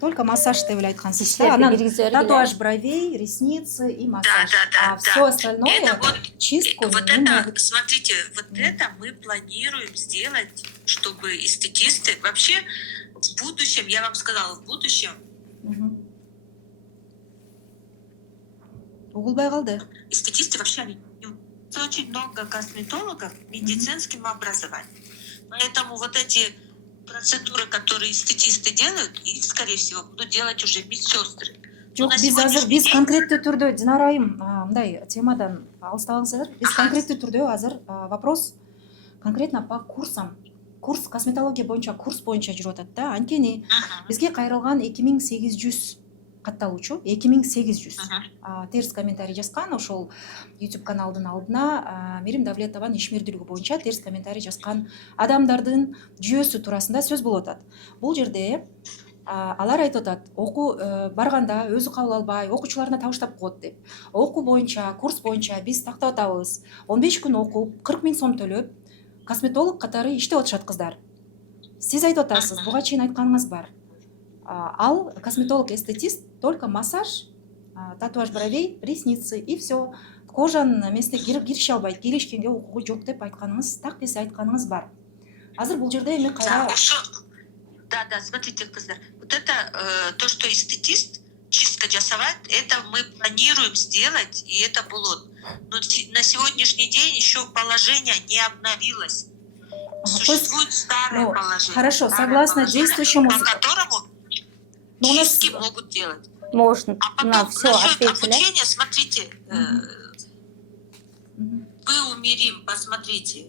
Только массаж деп эле айткансыз да. Анан татуаж бровей, ресницы и массаж. А все остальное чистку Вот не это, могут. смотрите, вот это мы планируем сделать, чтобы эстетисты вообще в будущем, я вам сказала, в будущем Угулбай калды. эстетисты вообще они очень много косметологов с медицинским образованием. Поэтому вот эти процедуры, которые эстетисты делают, их, скорее всего, будут делать уже медсестры. Жок, биз азыр биз конкреттүү түрдө Динара айым мындай темадан алыстабаңыздар. Биз конкреттүү түрдө азыр вопрос конкретно по курсам. Курс косметология боюнча курс боюнча жүрүп атат да. Анткени бизге кайрылган 2800 катталуучу, 2800 терс комментарий жазган ошол YouTube каналдын алдына Мерим Давлетованын ишмердүүлүгү боюнча терс комментарий жазган адамдардын жүйөсү туурасында сөз болуп атат. Бул жерде алар айтып атат, окуу барганда өзү кабыл албай, окуучуларына табыштап коет деп. Окуу боюнча, курс боюнча биз тактап атабыз. 15 күн окуп, 40 000 сом төлөп, косметолог катары иштеп атышат кыздар. Сиз айтып атасыз, буга чейин айтканыңыз бар. Ал косметолог-эстетист только массаж, татуаж бровей, ресницы и все. Кожанын эмесине кириши албайт, кийлешкенге укугу жок деп айтканыңыз, так эсе айтканыңыз бар. Азыр бул жерде эми кайра Да, смотрите, кыздар, вот это то, что эстетист чистка жасават, это мы планируем сделать, и это было. Но на сегодняшний день еще положение не обновилось. Существует старое положение. Хорошо, согласно действующему, по которому чистки могут делать. Можно. А потом насчет обучения, смотрите, вы умерим, посмотрите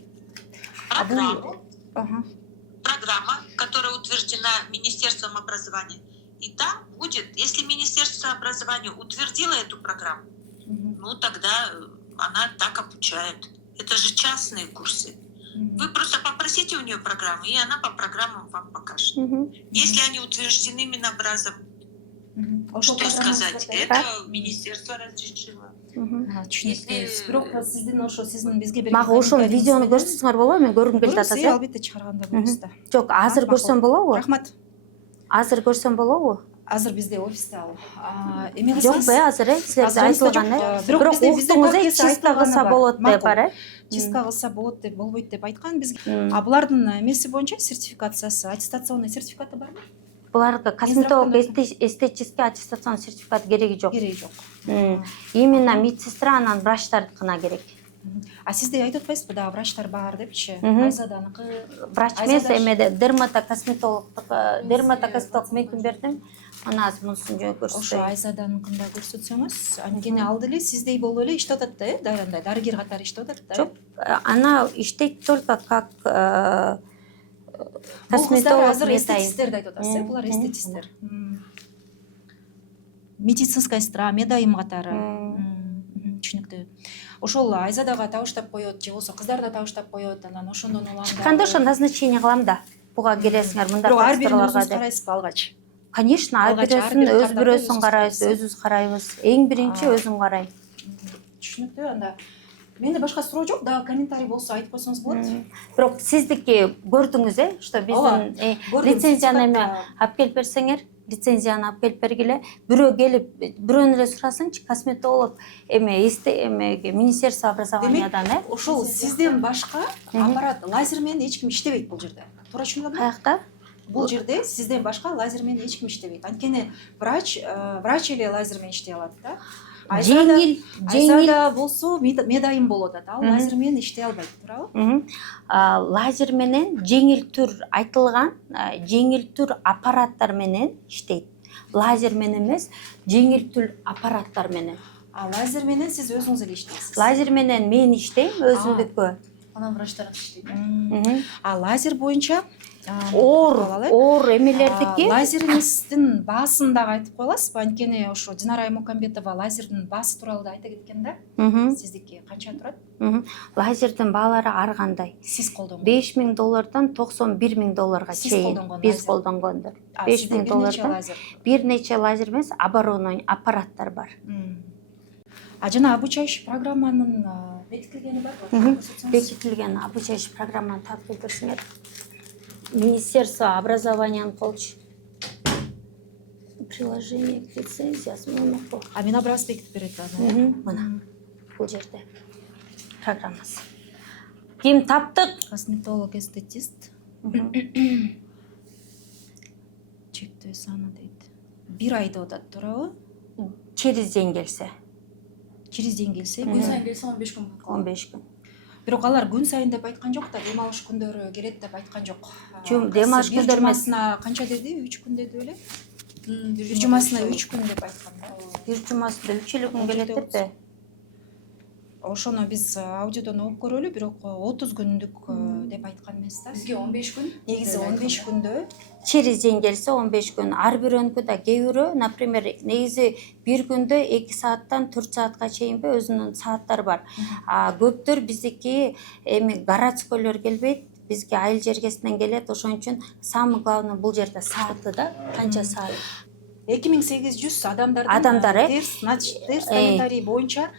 программа, которая утверждена Министерством образования. И там будет, если Министерство образования утвердило эту программу, ну тогда она так обучает. Это же частные курсы. Вы просто попросите у нее программу, и она по программам вам покажет. Если они утверждены Минобразом, что сказать? Это министерство разрешило. Мага ошол видеону көрсөтсөңөр болобу? Мен көргүм келип атат. Албетте чыгарганда көрөсүз да. Жок, азыр көрсөм болобу? Рахмат. Азыр көрсөм болобу? Азыр бизде офисте ал. Эме Жок бе, азыр силерде айтылган, бирок уктуңуз чистка кылса болот деп бар, чистка кылса болот деп болбойт деп айткан бизге. А булардын эмеси боюнча сертификациясы, аттестационный сертификаты барбы? Буларга косметолог эстетический аттестацион сертификат кереги жок. Кереги жок. Именно медсестра анан врачтардыкына керек. А сизде айтып атпайсызбы да врачтар бар депчи? Айзаданыкы врач эмес, эмеде дерматокосметолог мен ким бердим? Мына азыр мунусун жөн Ошо көрсөтөйүн. Айзаданыкында көрсөтсөңүз, анткени ал деле сиздей болуп эле иштеп атат да, андай дарыгер катары иштеп атат да. Жок, ана иштейт только как Бул кыздар косметолог азыр метайын. эстетисттерди айтып атасыз, булар эстетисттер. Медицинская сестра, медайым катары. Түшүнүктүү. Ошол Айзадага табыштап коет, же болбосо кыздар да табыштап коет, анан ошондон улам. Чыкканда ошо назначение кылам да. Буга келесиңер мындай Бирок ар бирин процедураларга өзүңүз деп. карайсызбы алгач? Конечно, ар Алгач ар бирөөсүн бир өз картаны бирөөсүн өзүңүз карайбыз, карайсыз. өзүбүз карайбыз. Эң биринчи өзүм карайм. Түшүнүктүү. Анда менде башка суроо жок, дагы комментарий болсо айтып койсоңуз болот. Бирок сиздики көрдүңүз, что биздин лицензияны эме алып келип берсеңер, лицензияны алып келип бергиле. Бирөө келип, бирөөнү эле сурасынчы, косметолог эмеге Министерство образованиядан, Ошол сизден башка аппарат лазер менен эч ким иштебейт бул жерде. Туура түшүнүп атам? Каякта? Бул жерде сизден башка лазер менен эч ким иштебейт. Анткени врач эле лазер менен иштей алат да. Айзада болсо медайым болуп атат. Ал лазер менен иштей албайт, туурабы? Лазер менен жеңил түр айтылган, жеңил түр аппараттар менен иштейт. Лазер менен эмес, жеңил түр аппараттар менен. Лазер менен сиз өзүңүз эле иштейсиз. Лазер менен мен иштейм өзүмдүккө. Анан врачтар иштейт. Лазер боюнча оор эмелердики. Лазериңиздин баасын дагы айтып кое аласызбы? Анткени ошо Динара Аймукамбетова лазердин баасы тууралуу да айта кеткен да. Сиздики канча турат? Лазердин баалары ар кандай. Сиз колдонгон. $5,000 $91,000 чейин биз колдонгондор. $5,000 бир нече лазер эмес, оборонный аппараттар бар. Жана обучающий программанын бекитилгени барбы? Бекитилген обучающий программаны таап келип берсиңер. Министерство образованиянын колчу. Приложение к лицензиясы мунуку. Мен абраз бекитип берет Мына бул жерде программасы. Ким таптык? Косметолог, эстетист. Чектөө саны дейт. 1 ай деп атат, туурабы? Через день келсе. Через день келсе, күн сайын келсе 15 күн. 15 күн. Бирок алар күн сайын деп айткан жок да, дем алыш күндөрү келет деп айткан жок. Дем алыш күндөрү эмес. Жумасына канча деди? 3 күн деди беле? Бир жумасына 3 күн деп айткан да. Бир жумасына 3 күн келет депти. Ошону биз аудиодон угуп көрөлү, бирок 30 күндүк деп айткан эмес да. Бизге 15 күн. Негизи 15 күндө. Через день келсе 15 күн. Ар бирөөнүкү да кээ бирөө, например, негизи бир күндө 2 сааттан 4 саатка чейинби өзүнүн сааттары бар. Көптөр биздики эми городскойлор келбейт, бизге айыл жергесинен келет, ошон үчүн самый главный бул жерде сааты да, канча саат. 2800 адамдар терс комментарий боюнча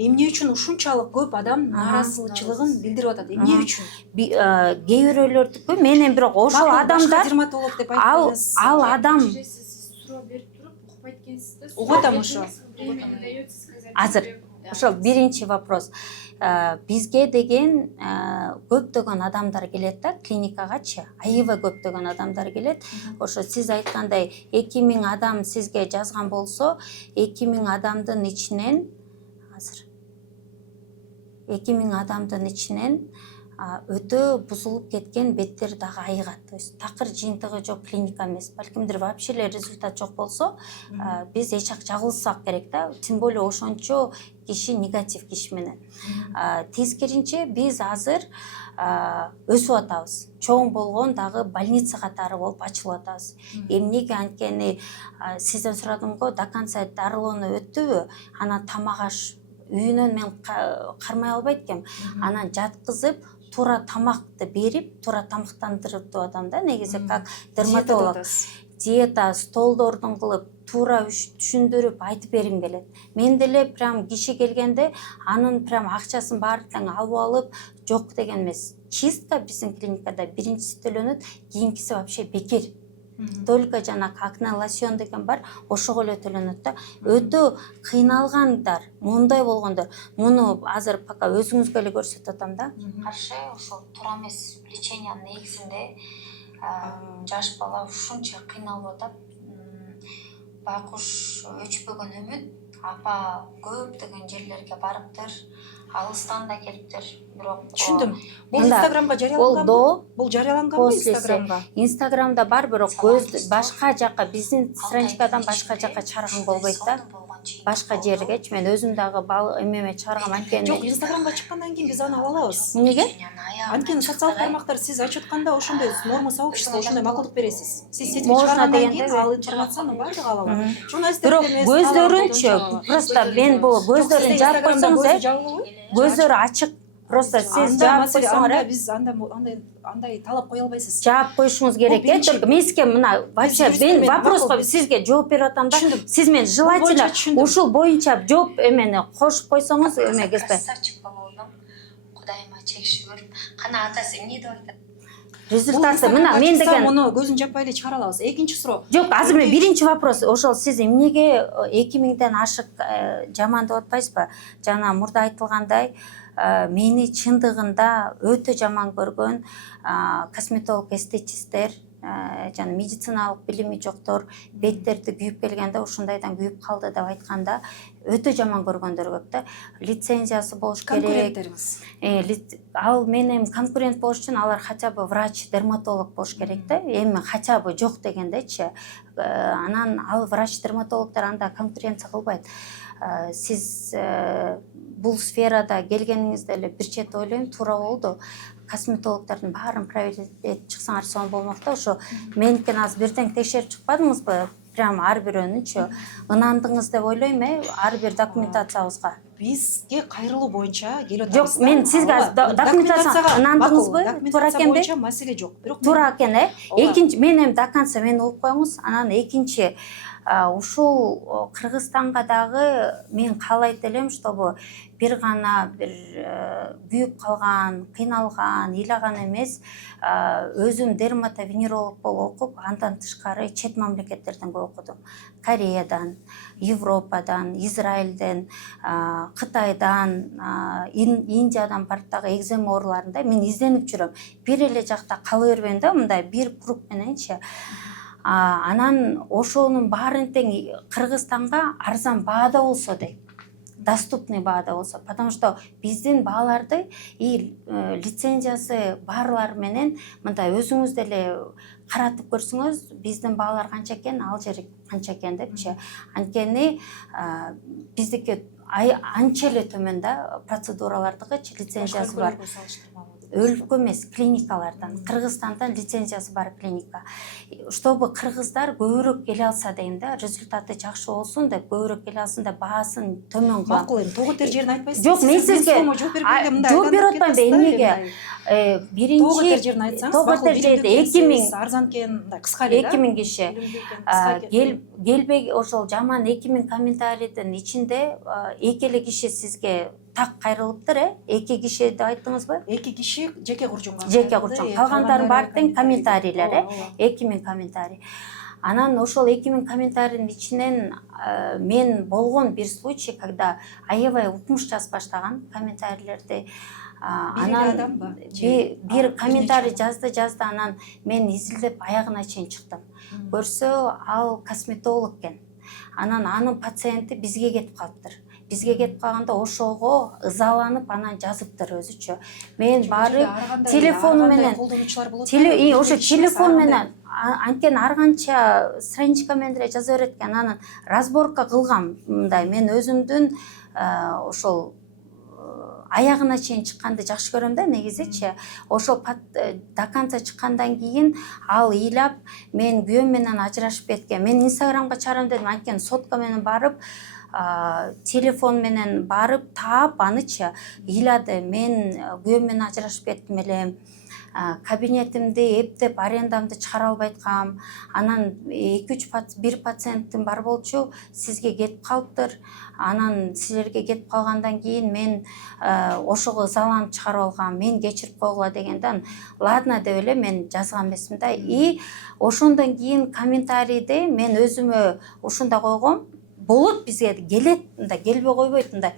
эмне үчүн ушунчалык көп адам нааразычылыгын билдирип атат? Эмне үчүн? Кээ бирөөлөрдүкү менен бирок ошол адамдар дерматолог деп айттыңыз. Ал адам Суроо берип туруп укпайт экенсиз да. Угуп атам ошо. Азыр ошол биринчи вопрос. Бизге деген көптөгөн адамдар келет да, клиникагачы. Аябай көптөгөн адамдар келет. Ошо сиз айткандай 2000 адам сизге жазган болсо, 2000 адамдын ичинен 2000 адамдын ичинен өтө бузулуп кеткен беттер дагы айыгат. То есть такыр жыйынтыгы жок клиника эмес. Балкимдир вообще эле результат жок болсо, биз эч жак жагылсак керек да. Тем более ошончо киши негатив киши менен. Тескеринче биз азыр өсүп атабыз. Чоң болгон дагы больница катары болуп ачылып атабыз. Эмнеге анткени сизден сурадым го, до конца дарылоону өттүбү? Анан тамак аш үйүнөн мен кармай албайт экем. Анан жаткызып, туура тамакты берип, туура тамактандырып атам да, негизи как дерматолог. Диета, столдордун кылып, туура түшүндүрүп айтып бергим келет. Мен деле прям киши келгенде анын прям акчасын баарын алып алып, жок деген эмес. Чистка биздин клиникада биринчиси төлөнөт, кийинкиси вообще бекер. Только жана акне лосьон деген бар, ошого эле төлөнөт да. Өтө кыйналгандар, мындай болгондор. Муну азыр пока өзүңүзгө эле көрсөтүп атам да. Каршы ошол туура эмес лечениянын негизинде жаш бала ушунча кыйналып атат. Байкуш өчпөгөн үмүт, апа көптөгөн жерлерге барыптыр, алыстан да келиптир. Бирок түшүндүм. Бул Инстаграмга жарыяланганбы? Бул жарыяланганбы Инстаграмга? Инстаграмда бар, бирок көз башка жакка, биздин страничкадан башка жакка чыгарган болбойт да. Башка жергечи мен өзүм дагы эмеме чыгаргам анткени. Жок, Инстаграмга чыккандан кийин биз аны ала алабыз. Эмнеге? Анткени социалдык тармактар сиз айтып атканда ошондой норма сообщества ошондой макулдук бересиз. Сиз сетке Можно чыгаргандан кийин дегенде, ал информациянын баардыгы ала алат. Журналисттер Бирок көздөрүнчү, просто мен бул көздөрүн жаап койсоңуз, көздөрү ачык. Просто сиз жаап койсоңуз, биз андай талап кое албайсыз. Жаап коюшуңуз керек. Только мен сизге мына вообще мен вопроска сизге жооп берип атам да. Сиз мен желательно ушул боюнча жооп эмени кошуп койсоңуз эмегизби? Кудайыма чек шүгүр. Кана атасы эмне деп айтат? Результаты мына мен деген муну көзүн жаппай эле чыгара алабыз. Экинчи суроо. Жок, азыр мен биринчи вопрос. Ошол сиз эмнеге 2000ден ашык жаман деп атпайсызбы? Жана мурда айтылгандай, мени чындыгында өтө жаман көргөн косметолог эстетисттер, жана медициналык билими жоктор беттерди күйүп келгенде ушундайдан күйүп калды деп айтканда өтө жаман көргөндөр көп да. Лицензиясы болуш керек. Конкуренттериңиз. Ал менен конкурент болуш үчүн алар хотя бы врач, дерматолог болуш керек да. Эми хотя бы жок дегендечи. Анан ал врач, дерматологдор анда конкуренция кылбайт. Сиз бул сферада келгениңизде эле бир чет ойлойм, туура болду. Косметологдордун баарын проверить этип чыксаңар сонун болмок да. Ошо меникин азыр бирден текшерип чыкпадыңызбы? Прям ар бирөөнүнчү ынандыңыз деп ойлойм, ар бир документациябызга. Бизге кайрылуу боюнча келип Жок, атабыз. мен сизге документацияга ынандыңызбы? Туура экенби? Маселе жок. Бирок туура экен, Экинчи, мен эми до конца мени угуп коюңуз. Анан экинчи, ушул Кыргызстанга дагы мен каалайт элем, чтобы бир гана бир күйүп калган, кыйналган, ыйлаган эмес, өзүм дерматовенеролог болуп окуп, андан тышкары чет мамлекеттерден көп окудум. Кореядан, Европадан, Израилден, Кытайдан, Индиядан барып дагы экзема ооруларында мен изденип жүрөм. Бир эле жакта кала бербейм да, мындай бир круг мененчи. Анан ошонун баарын тең Кыргызстанга арзан баада болсо дейт. Доступный баада болсо, потому что биздин бааларды лицензиясы барлар менен мындай өзүңүз деле каратып көрсөңүз, биздин баалар канча экен, ал жери канча экен депчи. Анткени биздики анча эле төмөн да процедуралардагы лицензиясы бар. Өлкө эмес, клиникалардан, Кыргызстандан лицензиясы бар клиника. Чтобы кыргыздар көбүрөөк келе алса дейм да, результаты жакшы болсун деп, көбүрөөк келе алсын деп баасын төмөн кылам. Макул, эми тогут тер жерин айтпайсыз. Жок, мен сизге жооп берип атпайм да, эмнеге? Биринчи тогут тер жерде 2000 арзан экен, кыска эле да. 2000 киши келбей ошол жаман 2000 комментарийдин ичинде эки эле киши сизге так кайрылыптыр, эки киши деп айттыңызбы? Эки киши жеке курчуңга. Жеке курчуң. Калгандардын баары тең комментарийлер, 2000 комментарий. Анан ошол 2000 комментарийдин ичинен мен болгон бир случай, когда аябай укмуш жазып баштаган комментарийлерди. Анан бир комментарий жазды, анан мен изилдеп аягына чейин чыктым. Көрсө ал косметолог экен. Анан анын пациенти бизге кетип калыптыр. Бизге кетип калганда ошого ызаланып анан жазыптыр өзүчө. Мен баары телефону менен ошо телефон менен анткени ар канча страничка менен деле жаза берет экен. Анан разборка кылгам мындай. Мен өзүмдүн ошол аягына чейин чыкканды жакшы көрөм да негизичи. Ошол до конца чыккандан кийин ал ыйлап, мен күйөөм менен ажырашып кеткен. Мен Инстаграмга чыгарам дедим, анткени сотка менен барып, телефон менен барып таап анычы ыйлады. Мен күйөөм менен ажырашып кеттим элем. Кабинетимди эптеп арендамды чыгара албай аткам. Анан 2-3 бир пациенттин бар болчу, сизге кетип калыптыр. Анан силерге кетип калгандан кийин мен ошого ызаланып чыгарып алгам. Мен кечирип койгула дегенден, ладно деп эле мен жазган эмесмин да. И ошондон кийин комментарийди мен өзүмө ушунда койгом. Болот, бизге келет, мындай келбей койбойт, мындай.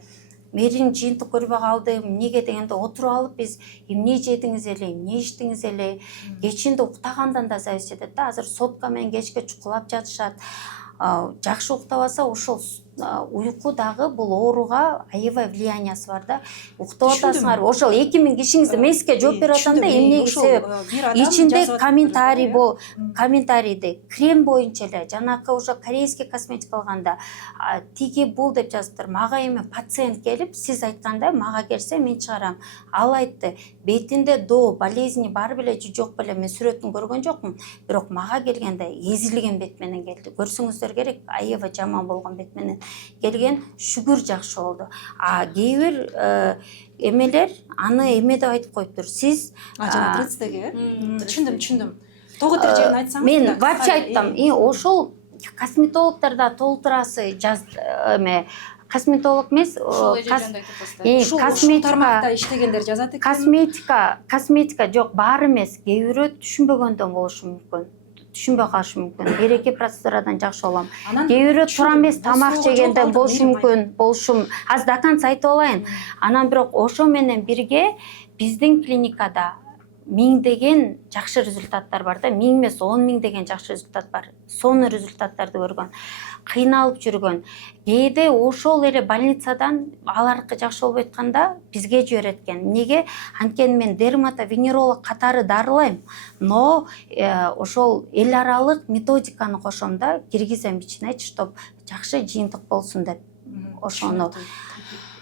Мерин жыйынтык көрбөй калдым, эмнеге дегенде отуруп алып биз эмне жедиңиз эле, эмне иштиңиз эле, кечинде уктагандан да зависит этет да. Азыр сотка менен кечке чукулап жатышат. Жакшы уктабаса ошол уйку дагы бул ооруга аябай влияниясы бар да. Уктап атасыңар. Ошол 2000 кишиңизди мен сизге жооп берип атам да, эмнеге себеп? Ичинде комментарийде крем боюнча эле жанакы уже корейский косметика алганда тиги бул деп жазыптыр. Мага эми пациент келип, сиз айтканда мага келсе мен чыгарам. Ал айтты, бетинде до болезни бар беле же жок беле, мен сүрөтүн көргөн жокмун. Бирок мага келгенде эзилген бет менен келди. Көрсөңүздөр керек, аябай жаман болгон бет менен келген, шүгүр жакшы болду. Кээ бир эмелер аны эме деп айтып коюптур. Сиз жана принцтеги түшүндүм. Тогу тир жерин айтсаңыз. Мен вообще айттым, ошол косметологдор да толтурасы эме косметолог эмес, тармакта иштегендер жазат экен. Косметика жок, бар эмес. Кээ бирөө түшүнбөгөндөн болушу мүмкүн. Түшүнбөй калышы мүмкүн. Бир-эки процедурадан жакшы болом. Кээ бирөө туура эмес тамак жегенден болушу мүмкүн. Аз до конца айтып алайын. Анан бирок ошо менен бирге биздин клиникада миңдеген жакшы результаттар бар да, 1000 эмес 10 000 деген жакшы результат бар. Сонун результаттарды көргөн, кыйналып жүргөн. Кээде ошол эле больницадан аларкы жакшы болбой атканда бизге жиберет экен. Эмнеге? Анткени мен дерматовенеролог катары дарылайм, но ошол эл аралык методиканы кошом да, киргизем ичине, чтоб жакшы жыйынтык болсун деп. Ошону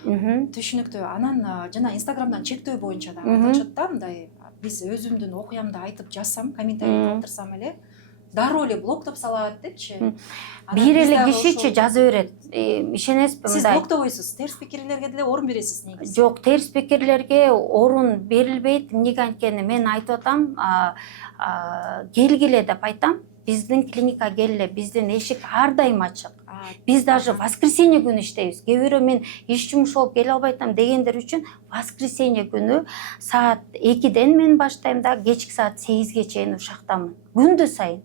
түшүнүктүү. Анан жана инстаграмдан чектөө боюнча да айтышат да, мындай биз өзүмдүн окуямды айтып жазсам, комментарий калтырсам эле дароо эле блоктоп салат депчи. Бир эле кишичи жаза берет. Ишенесизби мындай? Сиз блоктобойсуз, терс пикирлерге деле орун бересиз негизи. Жок, терс пикирлерге орун берилбейт. Эмнеге анткени мен айтып атам, келгиле деп айтам. Биздин клиника келе, биздин эшик ар дайым ачык. Биз даже воскресенье күнү иштейбиз. Кээ бирөө мен иш жумуш болуп келе албай атам дегендер үчүн воскресенье күнү саат 2-ден мен баштайм да, кечки саат 8-ге чейин ушактамын. Күндө сайын.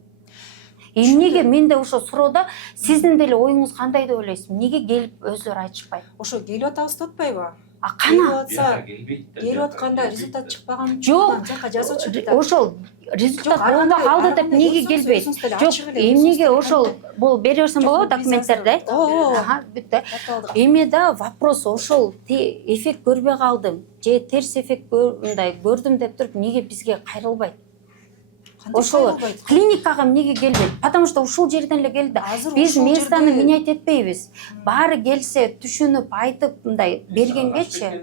Эмнеге менде ошо суроодо сиздин деле оюңуз кандай деп ойлойсуз? Эмнеге келип өзүлөрү айтышпайт? Ошо келип атабыз деп атпайбы? Кана? Келип атканда результат чыкпаган жок, жака жазып чыкты. Ошол результат болбой калды деп эмнеге келбейт? Жок, эмнеге ошол бул бере берсем болобу документтерди? Бүттү. Эме да вопрос ошол эффект көрбөй калдым же терс эффект мындай көрдүм деп туруп эмнеге бизге кайрылбайт? Ошол клиникага эмнеге келбейт? Потому что ушул жерден эле келди. Биз местаны менять этпейбиз. Баары келсе түшүнүп айтып мындай бергенгечи.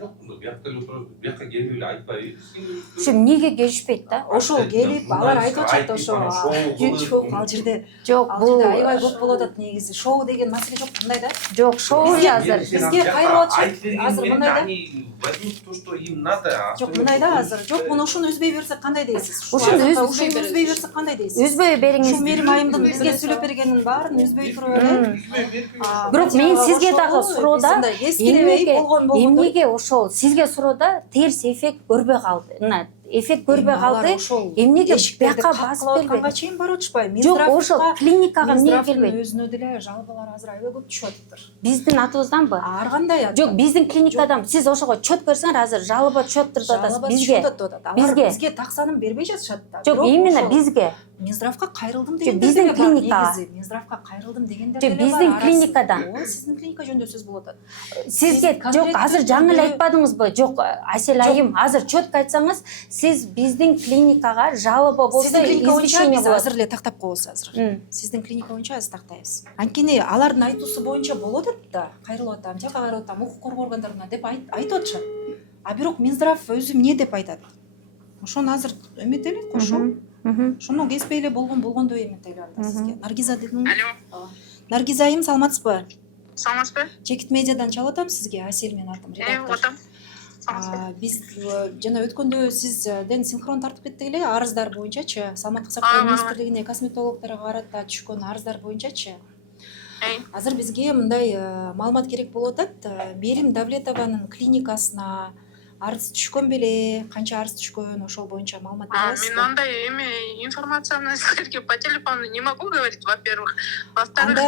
Бияка келип эле айтпайбы? Ошо эмнеге келишпейт да? Ошол келип алар айтып атат ошо. Жок, ал жерде. Жок, бул аябай көп болуп атат негизи. Шоу деген маселе жок мындай да. Жок, шоу азыр. Бизге кайрылып атышат. Азыр мындай да. Возьмут то, что им надо. Жок, мындай да азыр. Жок, муну ушуну үзбөй берсек кандай дейсиз? Ушуну үзбөй берсек кандай дейсиз? Үзбөй бериңиз. Ушу Мерим айымдын бизге сүйлөп бергенин баарын үзбөй туруп эле. Бирок мен сизге дагы суроодо эмнеге ошол сизге суроодо терс эффект көрбөй калды. Мына эффект көрбөй калды. Эмнеге бияка басып келбейт? Чейин барып атышпайбы? Жок, ошол клиникага эмнеге келбейт? Өзүнө деле жалобалар азыр аябай көп түшүп атыптыр. Биздин атыбызданбы? Ар кандай? Жок, биздин клиникадан сиз ошого чөт көрсөңөр азыр жалоба түшүп деп атасыз. Бизге таксанын бербей жатышат да. Жок, именно бизге. Минздравга кайрылдым дегендер биздин клиника. Минздравга кайрылдым дегендер деле бар. Биздин клиникадан. Сиздин клиника жөнүндө сөз болуп атат. Сизге жок, азыр жаңы эле айтпадыңызбы? Жок, Асель айым, азыр чөткө айтсаңыз, сиз биздин клиникага жалоба болсо, извещение болот. Азыр эле тактап коебуз азыр. Сиздин клиника боюнча азыр тактайбыз. Анткени алардын айтуусу боюнча болуп атат да. Кайрылып атам, жака кайрылып атам, укук коргоо органдарына деп айтып атышат. А бирок Минздрав өзү эмне деп айтат? Ошону азыр эметели, кошо. Ошону кеспей эле болгондой эметели анда сизге. Наргиза дедиң. Алло. Наргиза айым, саламатсызбы? Саламатсызбы? Чекит медиадан чалып атам сизге. Асель менин атым, редактор. Отам. Саламатсызбы? Биз жана өткөндө сизден синхрон тартып кеттик эле арыздар боюнчачы, Саламаттык сактоо министрлигине косметологдорго карата түшкөн арыздар боюнчачы. Азыр бизге мындай маалымат керек болуп атат. Мерим Давлетованын клиникасына арыз түшкөн беле, канча арыз түшкөн, ошол боюнча маалымат бересизби? Мен андай информацияны силерге по телефону не могу говорить, во-первых. Во-вторых,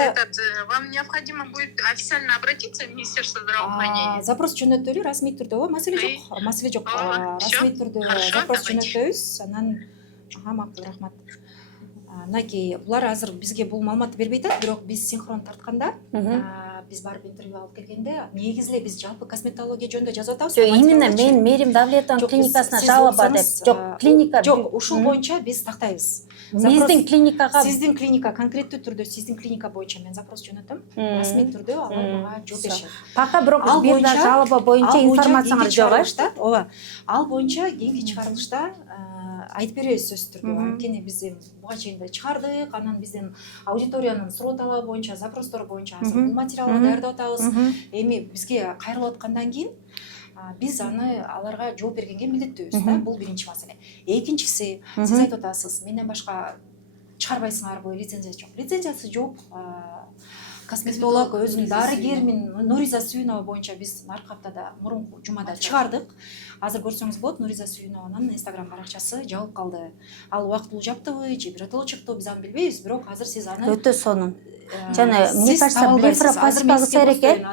вам необходимо будет официально обратиться в Министерство здравоохранения. Запрос жөнөттөлү расмий түрдө, маселе жок. Маселе жок. Расмий түрдө запрос жөнөттөбүз. Анан макул, рахмат. Мынакей, булар азыр бизге бул маалыматты бербей атат, бирок биз синхрон тартканда биз барып интервью алып келгенде негизи эле биз жалпы косметология жөнүндө жазып атабыз. Жок, именно мен Мерим Давлетованын клиникасына жалоба деп. Жок, клиника. Жок, ушул боюнча биз тактайбыз. Биздин клиникага, сиздин клиника конкреттүү түрдө сиздин клиника боюнча мен запрос жөнөтөм. Расмий түрдө алар мага жооп беришет. Пока бирок бир да жалоба боюнча информацияңар жок. Ооба. Ал боюнча кийинки чыгарылышта айтып беребиз сөзсүз түрдө. Анткени биз буга чейин да чыгардык, анан биздин аудиториянын суроо талабы боюнча, запростор боюнча азыр бул материалды даярдап атабыз. Эми бизге кайрылып аткандан кийин биз аны аларга жооп бергенге милдеттүүбүз да. Бул биринчи маселе. Экинчиси, сиз айтып атасыз, менден башка чыгарбайсыңарбы, лицензия жок. Лицензиясы жок. Косметолог, өзүм дарыгермин. Нуриза Сүйүнова боюнча биз наркы аптада мурунку жумада чыгардык. Азыр көрсөңүз болот, Нуриза Сүйүнованын Instagram баракчасы жабылып калды. Ал убактылуу жаптыбы, же биротоло чыктыбы биз аны билбейбиз, бирок азыр сиз аны өтө сонун. Жана мне кажется, блефаропатика кылса экен.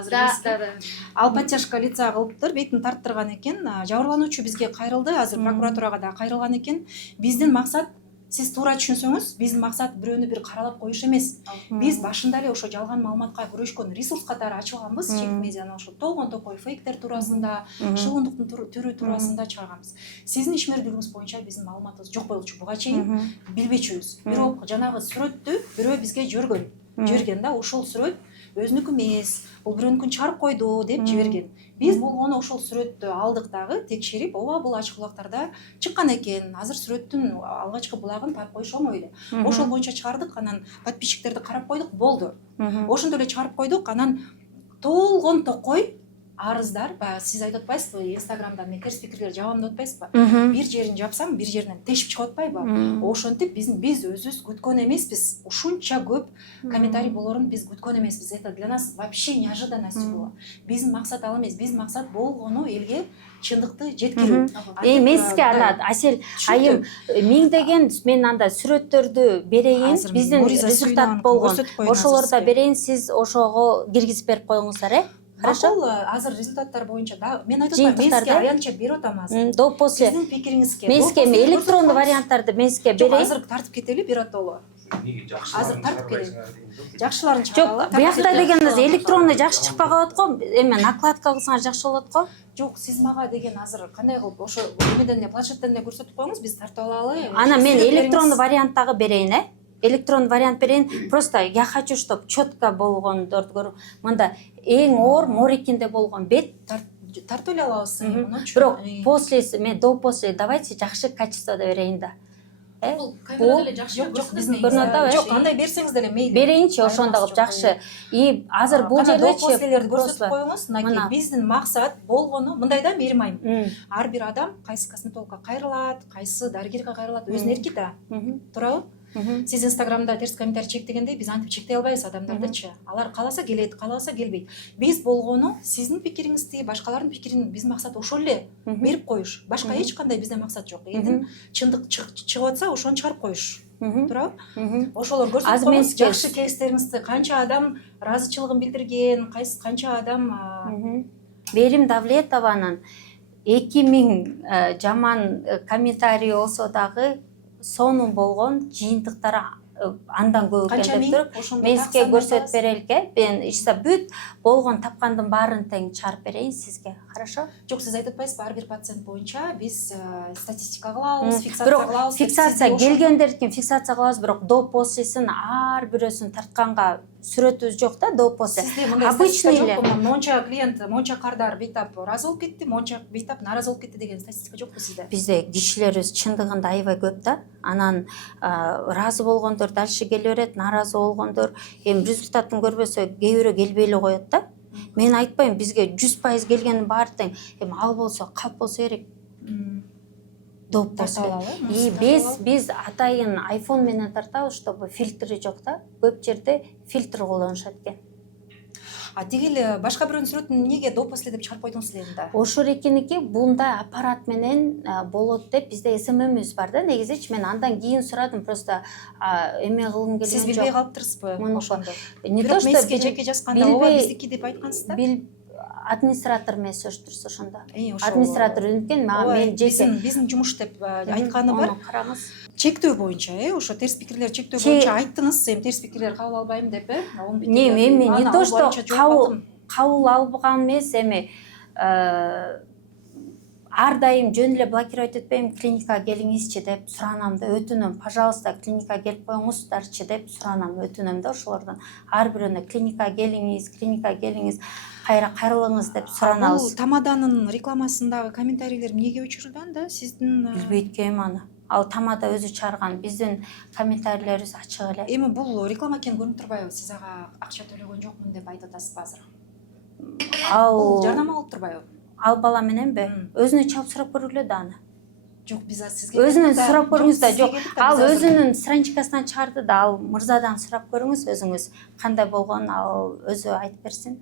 Ал подтяжка лица кылыптыр, бетин тарттырган экен. Жабырлануучу бизге кайрылды, азыр прокуратурага да кайрылган экен. Биздин максат, сиз туура түшүнсөңүз, биздин максат бирөөнү бир каралап коюш эмес. Биз башында эле ошо жалган маалыматка күрөшкөн ресурс катары ачылганбыз. Чек медианы ошо толгон токой фейктер туурасында, шылымдыктын түрү туурасында чыгарганбыз. Сиздин ишмердүүлүгүңүз боюнча биздин маалыматыбыз жок болчу буга чейин, билбечүбүз. Бирок жанагы сүрөттү бирөө бизге жиберген да, ошол сүрөт өзүнүкү эмес, бул бирөөнүкүн чыгарып койду деп жиберген. Биз болгону ошол сүрөттү алдык дагы, текшерип, ооба бул ачык булактарда чыккан экен. Азыр сүрөттүн алгачкы булагын таап коюш оңой эле. Ошол боюнча чыгардык, анан подписчиктерди карап койдук, болду. Ошондой эле чыгарып койдук, анан толгон токой арыздар, баягы сиз айтып атпайсызбы, Инстаграмда мен терс пикирлер жабам деп атпайсызбы? Бир жерин жапсам, бир жеринен тешип чыгып атпайбы? Ошентип биз өзүбүз күткөн эмеспиз. Ушунча көп комментарий болорун биз күткөн эмеспиз. Это для нас вообще неожиданность было. Биздин максат ал эмес, биздин максат болгону элге чындыкты жеткирүү. Мен сизге ана Асел айым миңдеген мен анда сүрөттөрдү берейин, биздин результат болгон. Ошолордо берейин, сиз ошого киргизип берип коюңуздар, Хорошо, азыр результаттар боюнча да мен айтып атам, менске аянтча берип атам азыр. До после. Сиздин пикириңизге. Менске электрондуу варианттарды менске берейин. Азыр тартып кетели биротоло. Азыр тартып келели. Жакшыларын Жок, чыгаралы. биякта дегенде электронный жакшы чыкпай калат го. Эми накладка кылсаңар жакшы болот го. Жок, сиз мага деген азыр кандай кылып ошо эмеден эле планшеттен эле көрсөтүп коюңуз, биз тартып алалы. Ана мен электрондуу варианттагы берейин, электрондуу вариант берейин. Просто я хочу, чтобы четко болгондорду көрүп. Мында эң оор морекинде болгон бет тартып эле алабыз. Бирок после мен до после давайте жакшы качествода берейин да. Бул камерада жакшы көрүнөт. Жок, андай берсеңиз деле мейли. Берейинчи, ошондой кылып жакшы. И азыр бул жердечи көрсөтүп коюңуз. Мына биздин максат болгону мындай да, Мерим айым. Ар бир адам кайсы косметологко кайрылат, кайсы дарыгерге кайрылат, өзүнүн эрки да. Туурабы? Сиз Инстаграмда терс комментарий чектегендей, биз антип чектей албайбыз адамдардычы. Алар кааласа келет, кааласа келбейт. Биз болгону сиздин пикириңизди, башкалардын пикирин, биздин максат ошол эле берип коюш. Башка эч кандай бизден максат жок. Элдин чындык чыгып атса, ошону чыгарып коюш. Туурабы? Ошолор көрсөтүп коюңуз, жакшы кейстериңизди, канча адам ыраазычылыгын билдирген, канча адам Мерим Давлетованын 2000 жаман комментарий болсо дагы сонун болгон жыйынтыктары андан көп экен деп туруп, менске көрсөтүп береликке. Мен ишса бүт болгон тапкандын баарын тең чыгарып берейин сизге. Хорошо? Жок, сиз айтып атпайсызбы, ар бир пациент боюнча биз статистика кылабыз, фиксация кылабыз. Фиксация келгендердикин фиксация кылабыз, бирок до послесин ар бирөөсүн тартканга сүрөтүбүз жок да, до после. Обычный эле. Монча клиент, монча кардар бейтап ыраазы болуп кетти, монча бейтап нааразы болуп кетти деген статистика жокпу сизде? Бизде кишилерибиз чындыгында аябай көп да. Анан ыраазы болгондор дальше келе берет, нааразы болгондор эми результатын көрбөсө кээ бирөө келбей эле коет да. Мен айтпайм бизге 100% келгенин баары тең. Эми ал болсо, калп болсо керек. Доп после. И биз атайын iPhone менен тартабыз, чтобы фильтри жок да. Көп жерде фильтр колдонушат экен. А тигил башка бирөөнүн сүрөтүн эмнеге до после деп чыгарып койдуңуз эле да? Ошол экеники бундай аппарат менен болот деп бизде СММ'ибиз бар да. Негизичи мен андан кийин сурадым, просто эме кылгым келген жок. Сиз билбей калыптырсызбы ошондо? Не то что менске жеке жазганда ооба биздики деп айткансыз да? администратор эмес өз дұрыс ошондо. Ошо Администратор экен, мен жеке биздин жумуш деп айтканы бар. Караңыз. Чектөө боюнча, ошо терс пикирлер чектөө боюнча айттыңыз, эми терс пикирлер кабыл албайм деп, Мен не то что кабыл албаган эмес, эми ар дайым жөн эле блокировать этпейм, клиникага келиңизчи деп суранам да, өтүнөм. Пожалуйста, клиникага келип коюңуздарчы деп суранам, өтүнөм да ошолордон. Ар бирөөнө клиникага келиңиз, кайрылыңыз деп суранабыз. Бул тамаданын рекламасындагы комментарийлер эмнеге өчүрүлгөн да? Сиздин билбейт экенмин аны. Ал тамада өзү чыгарган, биздин комментарийлерибиз ачык эле. Эми бул реклама экени көрүнүп турбайбы? Сиз ага акча төлөгөн жокмун деп айтып атасызбы азыр? Бул жарнама болуп турбайбы? Ал бала мененби? Өзүнө чалып сурап көргүлө да аны. Жок, биз сизге Өзүнөн сурап көрүңүз да, жок. Ал өзүнүн страничкасынан чыгарды да, ал мырзадан сурап көрүңүз өзүңүз. Кандай болгонун ал өзү айтып берсин.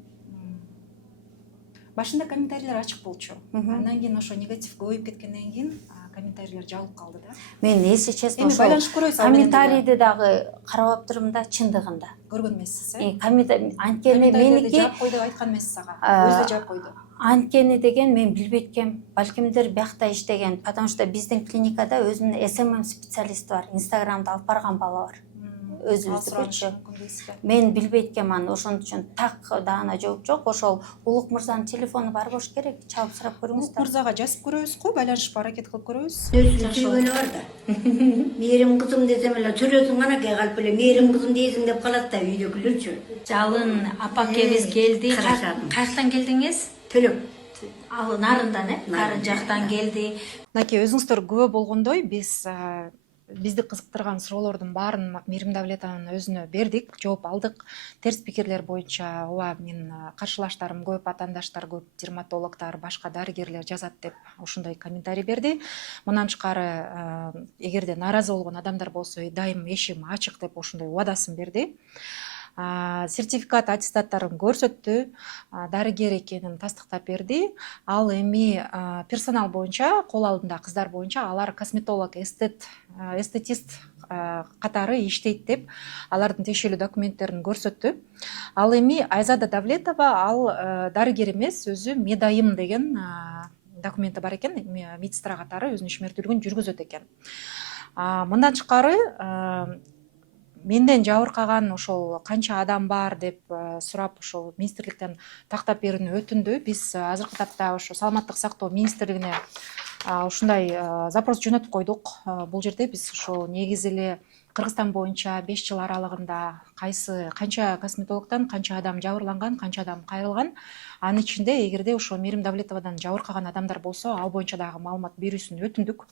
Башында комментарийлер ачык болчу. Андан кийин ошо негатив көбөйүп кеткенден кийин комментарийлер жабылып калды да. Мен если честно, Эми байланышып көрөбүз. комментарийди дагы карап аптырмын да, чындыгында. Көргөн эмессиз, Анткени меники жаап кой деп айткан эмессиз ага. Өзү жаап койду. Анткени деген мен билбейт экенмин. Балкимдир биякта иштеген, потому что биздин клиникада өзүнүн SMM специалисти бар. Инстаграмда алып барган бала бар. Өзүбүздүкүчү. Мен билбейт экенмин аны, ошон үчүн так даана жооп жок. Ошол Улук мырзанын телефону бар болуш керек. Чалып сурап көрүңүз да. Мырзага жазып көрөбүзгү, байланышып аракет кылып көрөбүз. Сөзүнө бар да. Мээрим кызым десем эле төрөсүң анакей калып эле мээрим кызым дейсиң деп калат да үйдөгүлөрчү. Жалын апакебиз келди. Каяктан келдиңиз? Төлөп. Ал нарындан, нарын жактан келди. Мынакей өзүңүздөр күбө болгондой, бизди кызыктырган суроолордун баарын Мээрим Давлетованын өзүнө бердик, жооп алдык. Терс пикирлер боюнча ооба мен каршылаштарым көп, атаандаштар көп, дерматологдор, башка дарыгерлер жазат деп ошондой комментарий берди. Мындан тышкары эгерде нааразы болгон адамдар болсо, дайым эшигим ачык деп ошондой убадасын берди. Сертификат, аттестаттарын көрсөттү, дарыгер экенин тастыктап берди. Ал эми персонал боюнча, кол алдында кыздар боюнча алар косметолог, эстетист катары иштейт деп алардын тиешелүү документтерин көрсөттү. Ал эми Айзада Давлетова ал дарыгер эмес, өзү медайым деген документи бар экен, медсестра катары өзүнүн ишмердүүлүгүн жүргүзөт экен. Мындан тышкары менден жабыркаган ошол канча адам бар деп сурап ошол министрликтен тактап берүүнү өтүндү. Биз азыркы тапта ошо саламаттык сактоо министрлигине ушундай запрос жөнөтүп койдук. Бул жерде биз ошо негизи эле Кыргызстан боюнча 5 жыл аралыгында канча косметологдон канча адам жабырланган, канча адам кайрылган. Анын ичинде эгерде ошо Мээрим Давлетовадан жабыркаган адамдар болсо, ал боюнча дагы маалымат берүүсүн өтүндүк.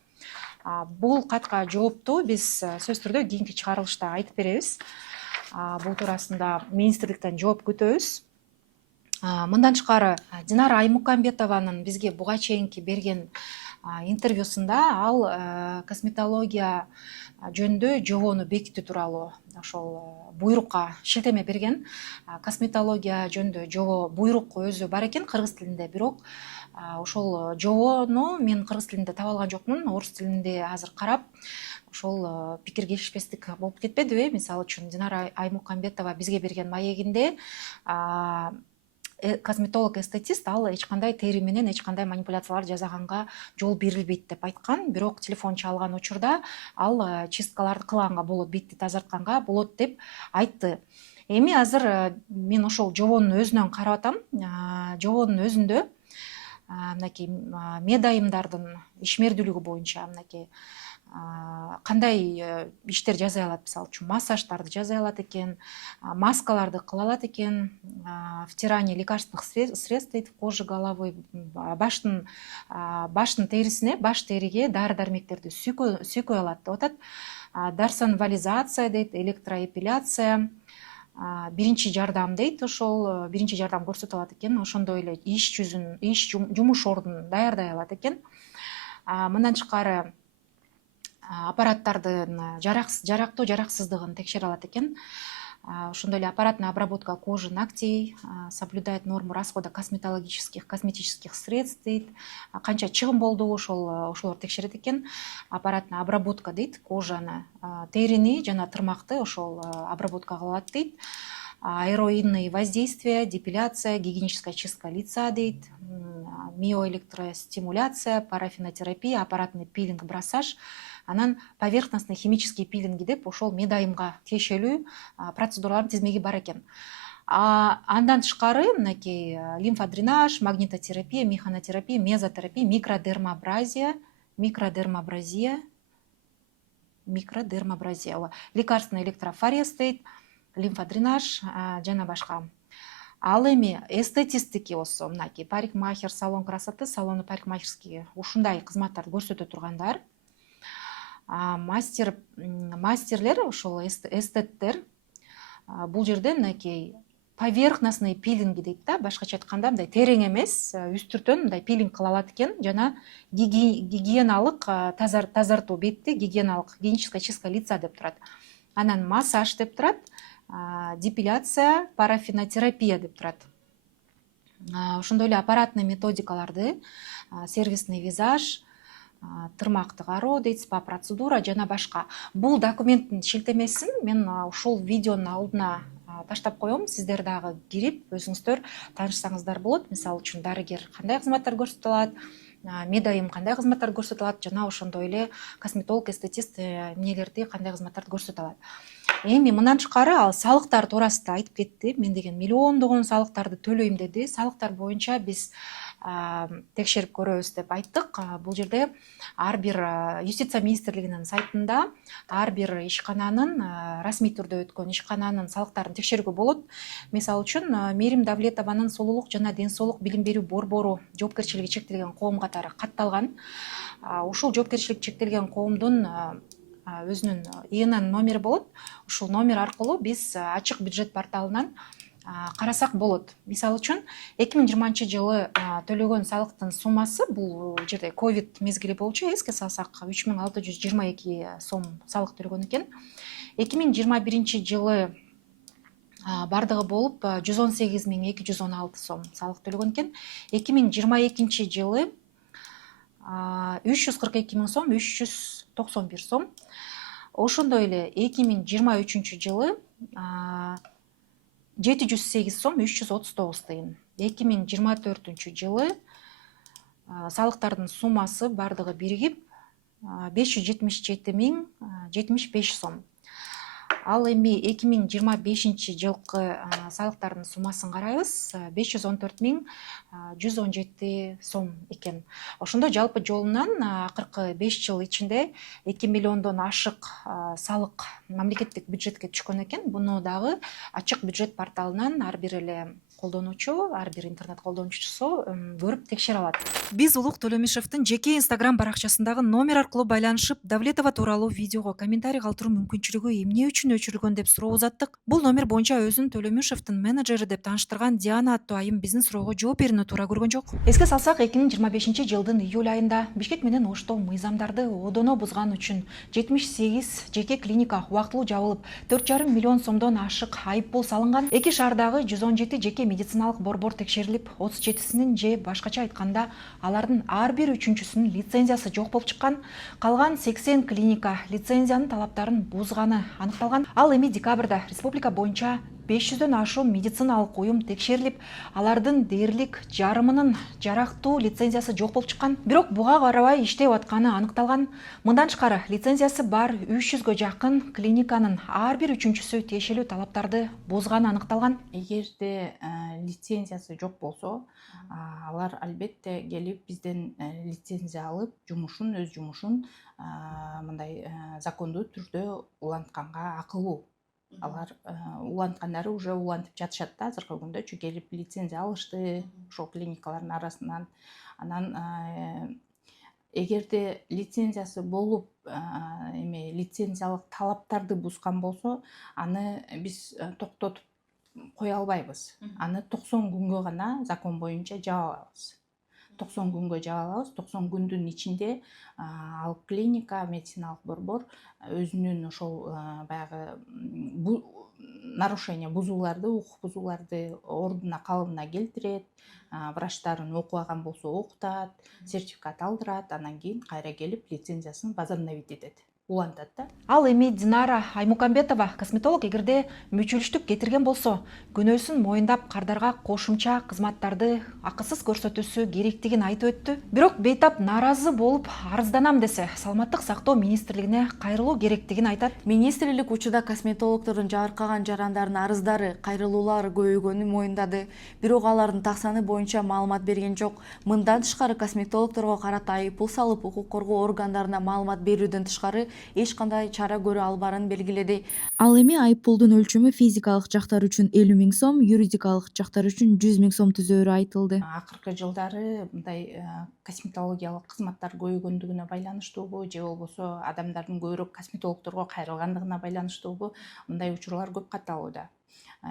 Бул катка жоопту биз сөзсүз түрдө кийинки чыгарылышта айтып беребиз. Бул туурасында министрликтен жооп күтөбүз. Мындан тышкары Динара Аймукамбетованын бизге буга чейинки берген интервьюсунда ал косметология жөнүндө жобону бекитүү тууралуу ошол буйрукка шилтеме берген. Косметология жөнүндө жобо буйрук өзү бар экен кыргыз тилинде, бирок ошол жобону мен кыргыз тилинде таба алган жокмун. Орус тилинде азыр карап, ошол пикиргешпестик болуп кетпедиби? Мисалы үчүн Динара Аймукамбетова бизге берген маегинде косметолог, эстетист ал эч кандай тери менен эч кандай манипуляциялар жасаганга жол берилбейт деп айткан. Бирок телефон чалган учурда ал чисткаларды кылганга болот, бетти тазартканга болот деп айтты. Эми азыр мен ошол жобонун өзүнөн карап атам. Жобонун өзүндө мынакей медайымдардын ишмердүүлүгү боюнча мынакей кандай иштер жасай алат, мисалы үчүн массаждарды жасай алат экен, маскаларды кыла алат экен, втирание лекарственных средств дейт, кожи головы, баштын терисине, баш териге дары дармектерди сүйкөй алат деп атат. Дарсонвализация дейт, электроэпиляция, биринчи жардам дейт, ошол биринчи жардам көрсөтө алат экен, ошондой эле иш жумуш ордун даярдай алат экен. Мындан тышкары аппараттардын жарактуу жараксыздыгын текшере алат экен. Ошондой эле аппаратная обработка кожи, ногтей, соблюдает норму расхода косметических средств дейт. Канча чыгым болду, ошолор текшерет экен. Аппаратная обработка дейт, кожаны, терини жана тырмакты ошол обработка кылат дейт. аэроинные воздействия, депиляция, гигиеническая чистка лица дейт, миоэлектростимуляция, парафинотерапия, аппаратный пилинг, брассаж, анан поверхностный химический пилинги деп ошол медайымга тиешелүү процедуралардын тизмеги бар экен. Андан тышкары мынакей лимфодренаж, магнитотерапия, механотерапия, мезотерапия, микродермабразия, лекарственный электрофорез дейт, лимфодренаж жана башка. Ал эми эстетистики болсо мынакей парикмахер, салон красоты, салоны парикмахерский ушундай кызматтарды көрсөтө тургандар. Мастерлер ошол эстеттер бул жерде мынакей поверхностный пилинги дейт да, башкача айтканда мындай терең эмес, үстүртөн мындай пилинг кыла алат экен жана гигиеналык тазартуу, бетти гигиеническая чистка лица деп турат. Анан массаж деп турат, депиляция, парафинотерапия деп турат. Ошондой эле аппаратный методикаларды, сервисный визаж, тырмакты кароо дейт, спа процедура жана башка. Бул документтин шилтемесин мен ушул видеонун алдына таштап коем, сиздер дагы кирип өзүңүздөр таанышсаңыздар болот. Мисалы үчүн дарыгер кандай кызматтар көрсөтө алат, медайым кандай кызматтар көрсөтө алат жана ошондой эле косметолог, эстетист эмнелерди кандай кызматтарды көрсөтө алат. Эми мындан тышкары ал салыктар туурасында айтып кетти. Мен деген миллиондогон салыктарды төлөйм деди. Салыктар боюнча биз текшерип көрөбүз деп айттык. Бул жерде ар бир юстиция министрлигинин сайтында ар бир ишкананын расмий түрдө өткөн ишкананын салыктарын текшерүүгө болот. Мисалы үчүн Мээрим Давлетованын Соолулук жана ден соолук билим берүү борбору жоопкерчилиги чектелген коом катары катталган. Ушул жоопкерчилиги чектелген коомдун өзүнүн ИНН номери болот. Ушул номер аркылуу биз ачык бюджет порталынан карасак болот. Мисалы үчүн 2020 жылы төлөгөн салыктын суммасы, бул жерде ковид мезгили болчу, эске салсак 3622 сом салык төлөгөн экен. 2021 жылы бардыгы болуп 118216 сом салык төлөгөн экен. 2022 жылы 342 000 сом 391 сом. Ошондой эле 2023 жылы 708 сом 339 тыйын. 2024 жылы салыктардын суммасы бардыгы биригип 577 075 сом. Ал эми 2025 жылкы салыктардын суммасын карайбыз, 514 117 сом экен. Ошондо жалпы жолунан акыркы 5 жыл ичинде 2 миллиондон ашык салык мамлекеттик бюджетке түшкөн экен. Буну дагы ачык бюджет порталынан ар бир эле колдонуучу, ар бир интернет колдонуучусу көрүп текшере алат. Биз Улук Төлөмишевдин жеке Instagram баракчасындагы номер аркылуу байланышып, Давлетова тууралуу видеого комментарий калтыруу мүмкүнчүлүгү эмне үчүн өчүрүлгөн деп суроо узаттык. Бул номер боюнча өзүн Төлөмишевдин менеджери деп тааныштырган Диана аттуу айым биздин суроого жооп берүүнү туура көргөн жок. Эске салсак, 2025 жылдын июль айында Бишкек менен Ошто мыйзамдарды одоно бузган үчүн 78 жеке клиника убактылуу жабылып, 4,5 миллион сомдон ашык айыппул салынган. Эки шаардагы 117 жеке медициналык борбор текшерилип, 37-синин же башкача айтканда алардын ар бир үчүнчүсүнүн лицензиясы жок болуп чыккан. Калган 80 клиника лицензиянын талаптарын бузганы аныкталган. Ал эми декабрда республика боюнча 500дөн ашуун медициналык уюм текшерилип, алардын дээрлик жарымынын жарактуу лицензиясы жок болуп чыккан. Бирок буга карабай иштеп атканы аныкталган. Мындан тышкары лицензиясы бар 300гө жакын клиниканын ар бир үчүнчүсү тиешелүү талаптарды бузганы аныкталган. Эгерде лицензиясы жок болсо, алар албетте келип бизден лицензия алып, өз жумушун мындай закондуу түрдө улантканга акылуу. Алар уланткандары уже улантып жатышат да азыркы күндө, чү келип лицензия алышты ошол клиникалардын арасынан. Анан эгерде лицензиясы болуп, лицензиялык талаптарды бузган болсо, аны биз токтотуп кое албайбыз. Аны 90 күнгө гана закон боюнча жаап алабыз. 90 күнгө жаап алабыз. 90 күндүн ичинде ал клиника, медициналык борбор өзүнүн ошол баягы нарушение бузууларды, укук бузууларды ордуна калыбына келтирет, врачтарын окубаган болсо окутат, сертификат алдырат, анан кийин кайра келип лицензиясын возобновить этет. улантат да. Ал эми Динара Аймукамбетова косметолог эгерде мүчүлүштүк кетирген болсо, күнөөсүн моюндап кардарга кошумча кызматтарды акысыз көрсөтүүсү керектигин айтып өттү. Бирок бейтап нааразы болуп арызданам десе, Саламаттык сактоо министрлигине кайрылуу керектигин айтат. Министрлик учурда косметологдордун жабыркаган жарандардын арыздары, кайрылуулары көбөйгөнүн моюндады. Бирок алардын так саны боюнча маалымат берген жок. Мындан тышкары косметологдорго карата айыппул салып, укук коргоо органдарына маалымат берүүдөн тышкары эч кандай чара көрө албарын белгиледи. Ал эми айыппулдун өлчөмү физикалык жактар үчүн 50 000 сом, юридикалык жактар үчүн 100 000 сом түзөөрү айтылды. Акыркы жылдары мындай косметологиялык кызматтар көбөйгөндүгүнө байланыштуубу же болбосо адамдардын көбүрөөк косметологдорго кайрылгандыгына байланыштуубу мындай учурлар көп катталууда.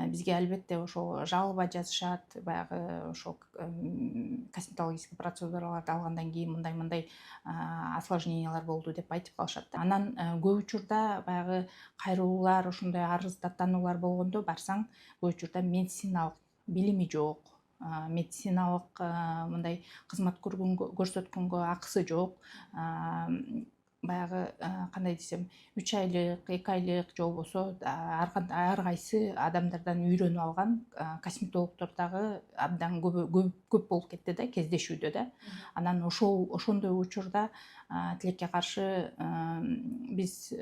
Бизге албетте ошо жалоба жазышат, баягы ошо косметологический процедураларды алгандан кийин мындай осложнениялар болду деп айтып калышат да. Анан көп учурда баягы кайрылуулар, ошондой арыз даттануулар болгондо барсаң, көп учурда медициналык билими жок, медициналык мындай кызмат көрсөткөнгө акысы жок. Баягы кандай десем, 3 айлык, 2 айлык же болбосо ар кайсы адамдардан үйрөнүп алган косметологдор дагы абдан көп болуп кетти да, кездешүүдө да. Анан ошондой учурда тилекке каршы биз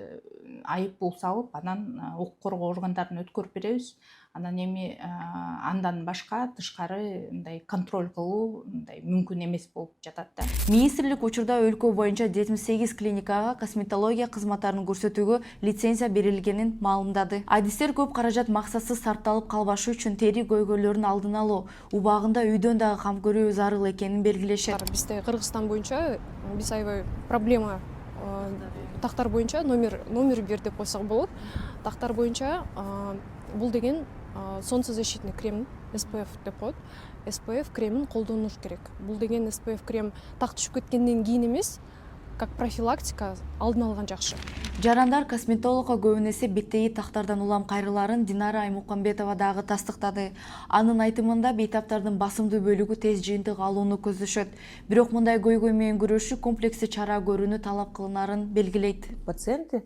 айыппул салып, анан укук коргоо органдарын өткөрүп беребиз. Анан эми андан башка тышкары мындай контроль кылуу мындай мүмкүн эмес болуп жатат да. Министрлик учурда өлкө боюнча 78 клиникага косметология кызматтарын көрсөтүүгө лицензия берилгенин маалымдады. Адистер көп каражат максатсыз сарпталып калбашы үчүн тери көйгөйлөрүн алдын алуу, убагында үйдөн дагы кам көрүү зарыл экенин белгилешет. Бизде Кыргызстан боюнча биз аябай проблема тактар боюнча номер 1 деп койсок болот. Тактар боюнча бул деген солнцезащитный крем SPF деп коет. SPF кремин колдонуш керек. Бул деген SPF крем так түшүп кеткенден кийин эмес, как профилактика алдын алган жакшы. Жарандар косметологго көбүн эсе беттеги тактардан улам кайрыларын Динара Аймукамбетова дагы тастыктады. Анын айтымында бейтаптардын басымдуу бөлүгү тез жыйынтык алууну көздөшөт. Бирок мындай көйгөй менен күрөшүү комплекстүү чара көрүүнү талап кылынарын белгилейт. Пациенты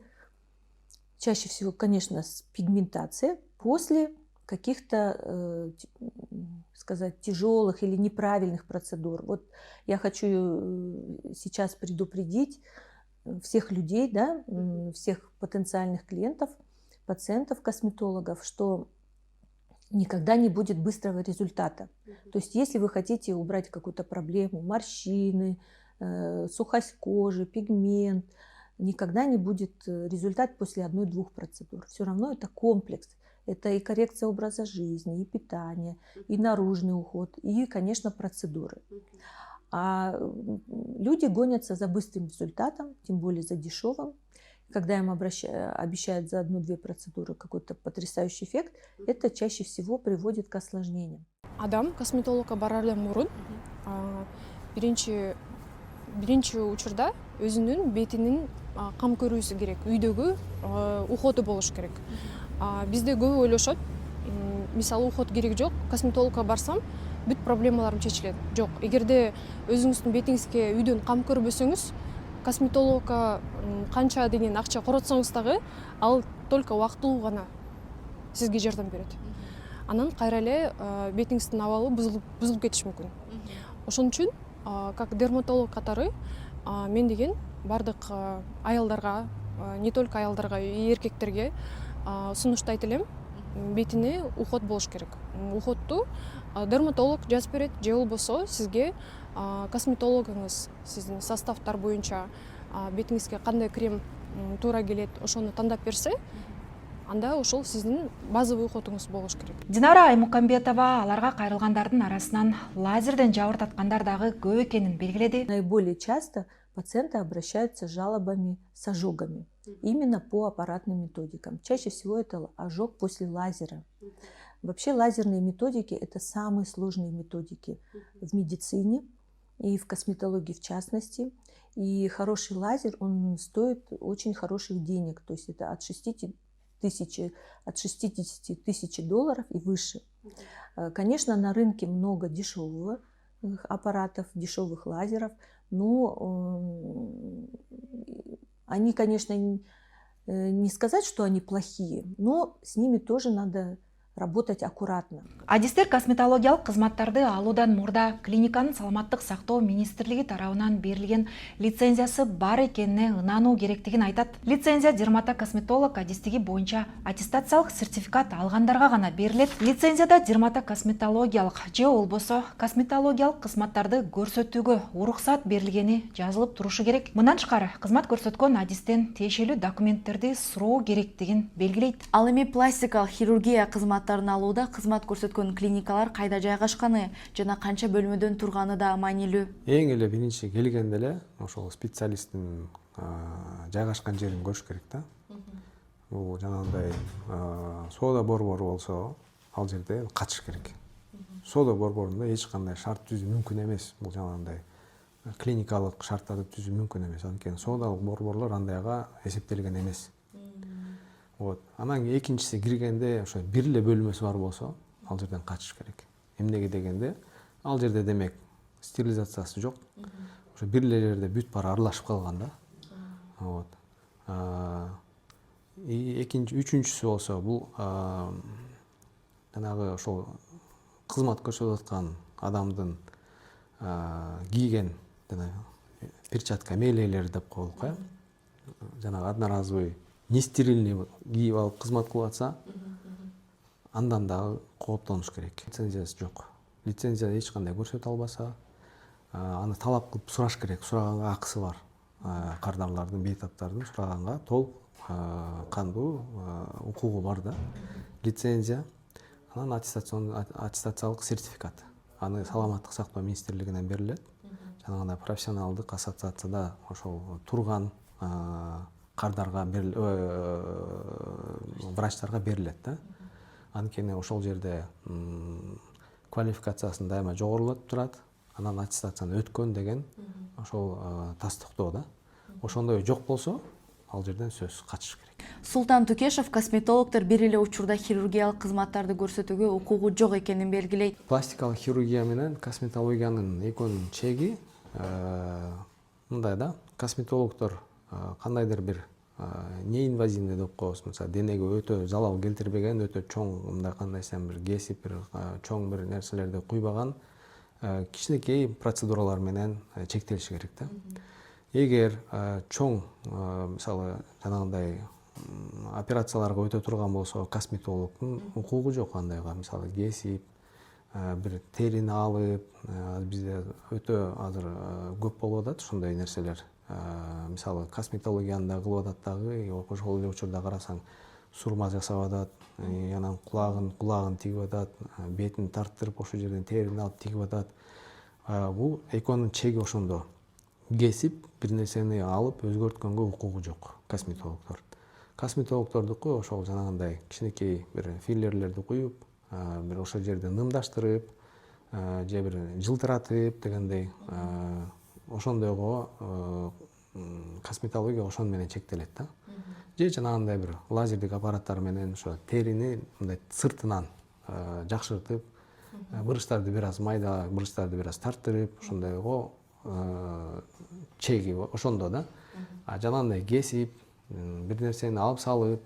чаще всего, конечно, с пигментацией после каких-то, сказать, тяжелых или неправильных процедур. Вот я хочу сейчас предупредить всех людей, да, всех потенциальных клиентов, пациентов, косметологов, что никогда не будет быстрого результата. То есть если вы хотите убрать какую-то проблему, морщины, сухость кожи, пигмент, никогда не будет результат после 1-2 процедур. Все равно это комплекс. Это и коррекция образа жизни, и питание, и наружный уход, и, конечно, процедуры. А люди гонятся за быстрым результатом, тем более за дешевым. Когда им обещают за 1-2 процедуры какой-то потрясающий эффект, это чаще всего приводит к осложнениям. Адам косметологко барардан мурун биринчи учурда өзүнүн бетинин кам көрүүсү керек, үйдөгү уходу болуш керек. Бизде көбү ойлошот, мисалы уход керек жок, косметологко барсам бүт проблемаларым чечилет. Жок, эгерде өзүңүздүн бетиңизге үйдөн кам көрбөсөңүз, косметологко канча деген акча коротсоңуз дагы, ал только убактылуу гана сизге жардам берет. Анан кайра эле бетиңиздин абалы бузулуп кетиши мүмкүн. Ошон үчүн как дерматолог катары мен деген бардык аялдарга, не только аялдарга, и эркектерге сунуштайт элем, бетине уход болуш керек. Уходду дерматолог жазып берет, же болбосо сизге косметологуңуз сиздин составтар боюнча бетиңизге кандай крем туура келет, ошону тандап берсе, анда ошол сиздин базовый уходуңуз болуш керек. Динара Аймукамбетова аларга кайрылгандардын арасынан лазерден жабыртаткандар дагы көп экенин белгиледи. Наиболее часто пациенты обращаются с жалобами с ожогами, именно по аппаратным методикам. Чаще всего это ожог после лазера. Вообще лазерные методики – это самые сложные методики в медицине и в косметологии в частности. И хороший лазер, он стоит очень хороших денег, то есть это от 60 тысяч долларов и выше. Конечно, на рынке много дешевых аппаратов, дешевых лазеров, но Они, конечно, не сказать, что они плохие, но с ними тоже надо работать аккуратно. Адистер косметологиялық қызматтарды алудан мурда клиниканың саламаттық сақтау министрлігі тарауынан берілген лицензиясы бар екеніне ынану керектігін айтат. Лицензия дерматокосметолог адистігі бойынша аттестациялық сертификат алғандарға ғана берілет. Лицензияда дерматокосметологиялық же болбосо косметологиялық қызматтарды көрсөтүүгө уруксат берилгени жазылып турушу керек. Мындан тышкары кызмат көрсөткөн адистен тиешелүү документтерди суроо керектигин белгилейт. Ал эми пластикалык хирургия кызматтарын алууда кызмат көрсөткөн клиникалар кайда жайгашканы жана канча бөлмөдөн турганы да маанилүү. Эң эле биринчи келгенде эле ошол специалисттин жайгашкан жерин көрүш керек да. Бул жанагындай соода борбору болсо ал жерде катыш керек. Соода борборунда эч кандай шарт түзүү мүмкүн эмес. Бул жанагындай клиникалык шарттарды түзүү мүмкүн эмес. Анткени соодалык борборлор андайга эсептелген эмес. Вот. Анан экинчиси киргенде ошо бир эле бөлмөсү бар болсо, ал жерден качыш керек. Эмнеге дегенде, ал жерде демек стерилизациясы жок. Ошо бир эле жерде бүт баары аралашып калган да. Вот. Үчүнчүсү болсо, бул жанагы ошол кызмат көрсөтүп аткан адамдын кийген перчатка мээлейлери деп коелук, жанагы одноразовый не стерильный кийип алып кызмат кылып атса, андан дагы кооптонуш керек. Лицензиясы жок. Лицензия эч кандай көрсөтө албаса, аны талап кылып сураш керек. Сураганга акысы бар. Кардарлардын, бейтаптардын сураганга толук кандуу укугу бар да. Лицензия, анан аттестациялык сертификат. Аны саламаттык сактоо министрлигинен берилет. Жанагындай профессионалдык ассоциацияда ошол турган кардарга врачтарга берилет да. Анткени ошол жерде квалификациясын дайыма жогорулатып турат. Анан аттестацияны өткөн деген ошол тастыктоо да. Ошондой жок болсо, ал жерден сөз качыш керек. Султан Тукешев косметологдор бир эле учурда хирургиялык кызматтарды көрсөтүүгө укугу жок экенин белгилейт. Пластикалык хирургия менен косметологиянын экөөнүн чеги мындай да. Косметологдор кандайдыр бир неинвазивный деп коебуз, мисалы денеге өтө залал келтирбеген, өтө чоң мындай кандай десем бир кесип, бир чоң бир нерселерди куйбаган кичинекей процедуралар менен чектелиши керек да. Эгер чоң мисалы жанагындай операцияларга өтө турган болсо, косметологдун укугу жок андайга, мисалы кесип, бир терини алып, бизде өтө азыр көп болуп атат ушундай нерселер. Мисалы косметологияны кылып атат дагы, ошол эле учурда карасаң сурма жасап атат, анан кулагын тигип атат, бетин тарттырып ошол жерден терини алып тигип атат. Бул экөөнүн чеги ошондо. Кесип, бир нерсени алып өзгөрткөнгө укугу жок косметологдор. Косметологдордуку ошол жанагындай кичинекей бир филлерлерди куюп, бир ошол жерди нымдаштырып, же бир жылтыратып дегендей, ошондойго косметология ошону менен чектелет да. Же жанагындай бир лазердик аппараттар менен ошо терини мындай сыртынан жакшыртып, бырычтарды бир аз майда, бырычтарды бир аз тарттырып, ошондойго чеги ошондо да. Жанагындай кесип, бир нерсени алып салып,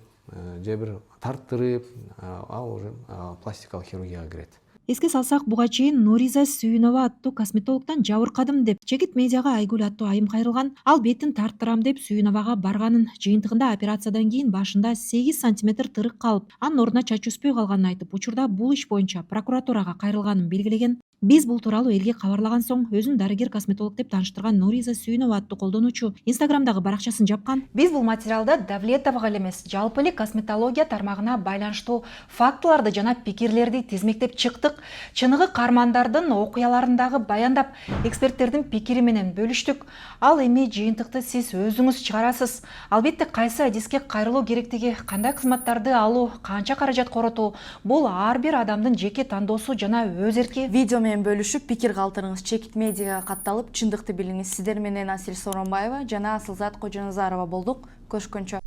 же бир тарттырып, ал уже пластикалык хирургияга кирет. Эске салсак, буга чейин Нуриза Сүйүнова аттуу косметологдон жабыркадым деп Жегит медиага Айгүл аттуу айым кайрылган. Ал бетин тарттырам деп Сүйүновага барганын, жыйынтыгында операциядан кийин башында 8 сантиметр тырык калып, анын ордуна чач өспөй калганын айтып, учурда бул иш боюнча прокуратурага кайрылганын белгилеген. Биз бул тууралуу элге кабарлаган соң, өзүн дарыгер косметолог деп тааныштырган Нуриза Сүйүнова аттуу колдонуучу Инстаграмдагы баракчасын жапкан. Биз бул материалда Давлетовага эле эмес, жалпы эле косметология тармагына байланыштуу фактыларды жана пикирлерди тизмектеп чыктык. Чыныгы кармандардын окуяларындагы баяндап, эксперттердин пикири менен бөлүштүк. Ал эми жыйынтыкты сиз өзүңүз чыгарасыз. Албетте кайсы адиске кайрылуу керектиги, кандай кызматтарды алуу, канча каражат коротуу, бул ар бир адамдын жеке тандоосу жана өз эрки. Видео менен бөлүшүп, пикир калтырыңыз Жегит медиага катталып, чындыкты билиңиз. Сиздер менен Асил Соронбаева жана Асылзат Кожоназарова болдук. Көрүшкөнчө.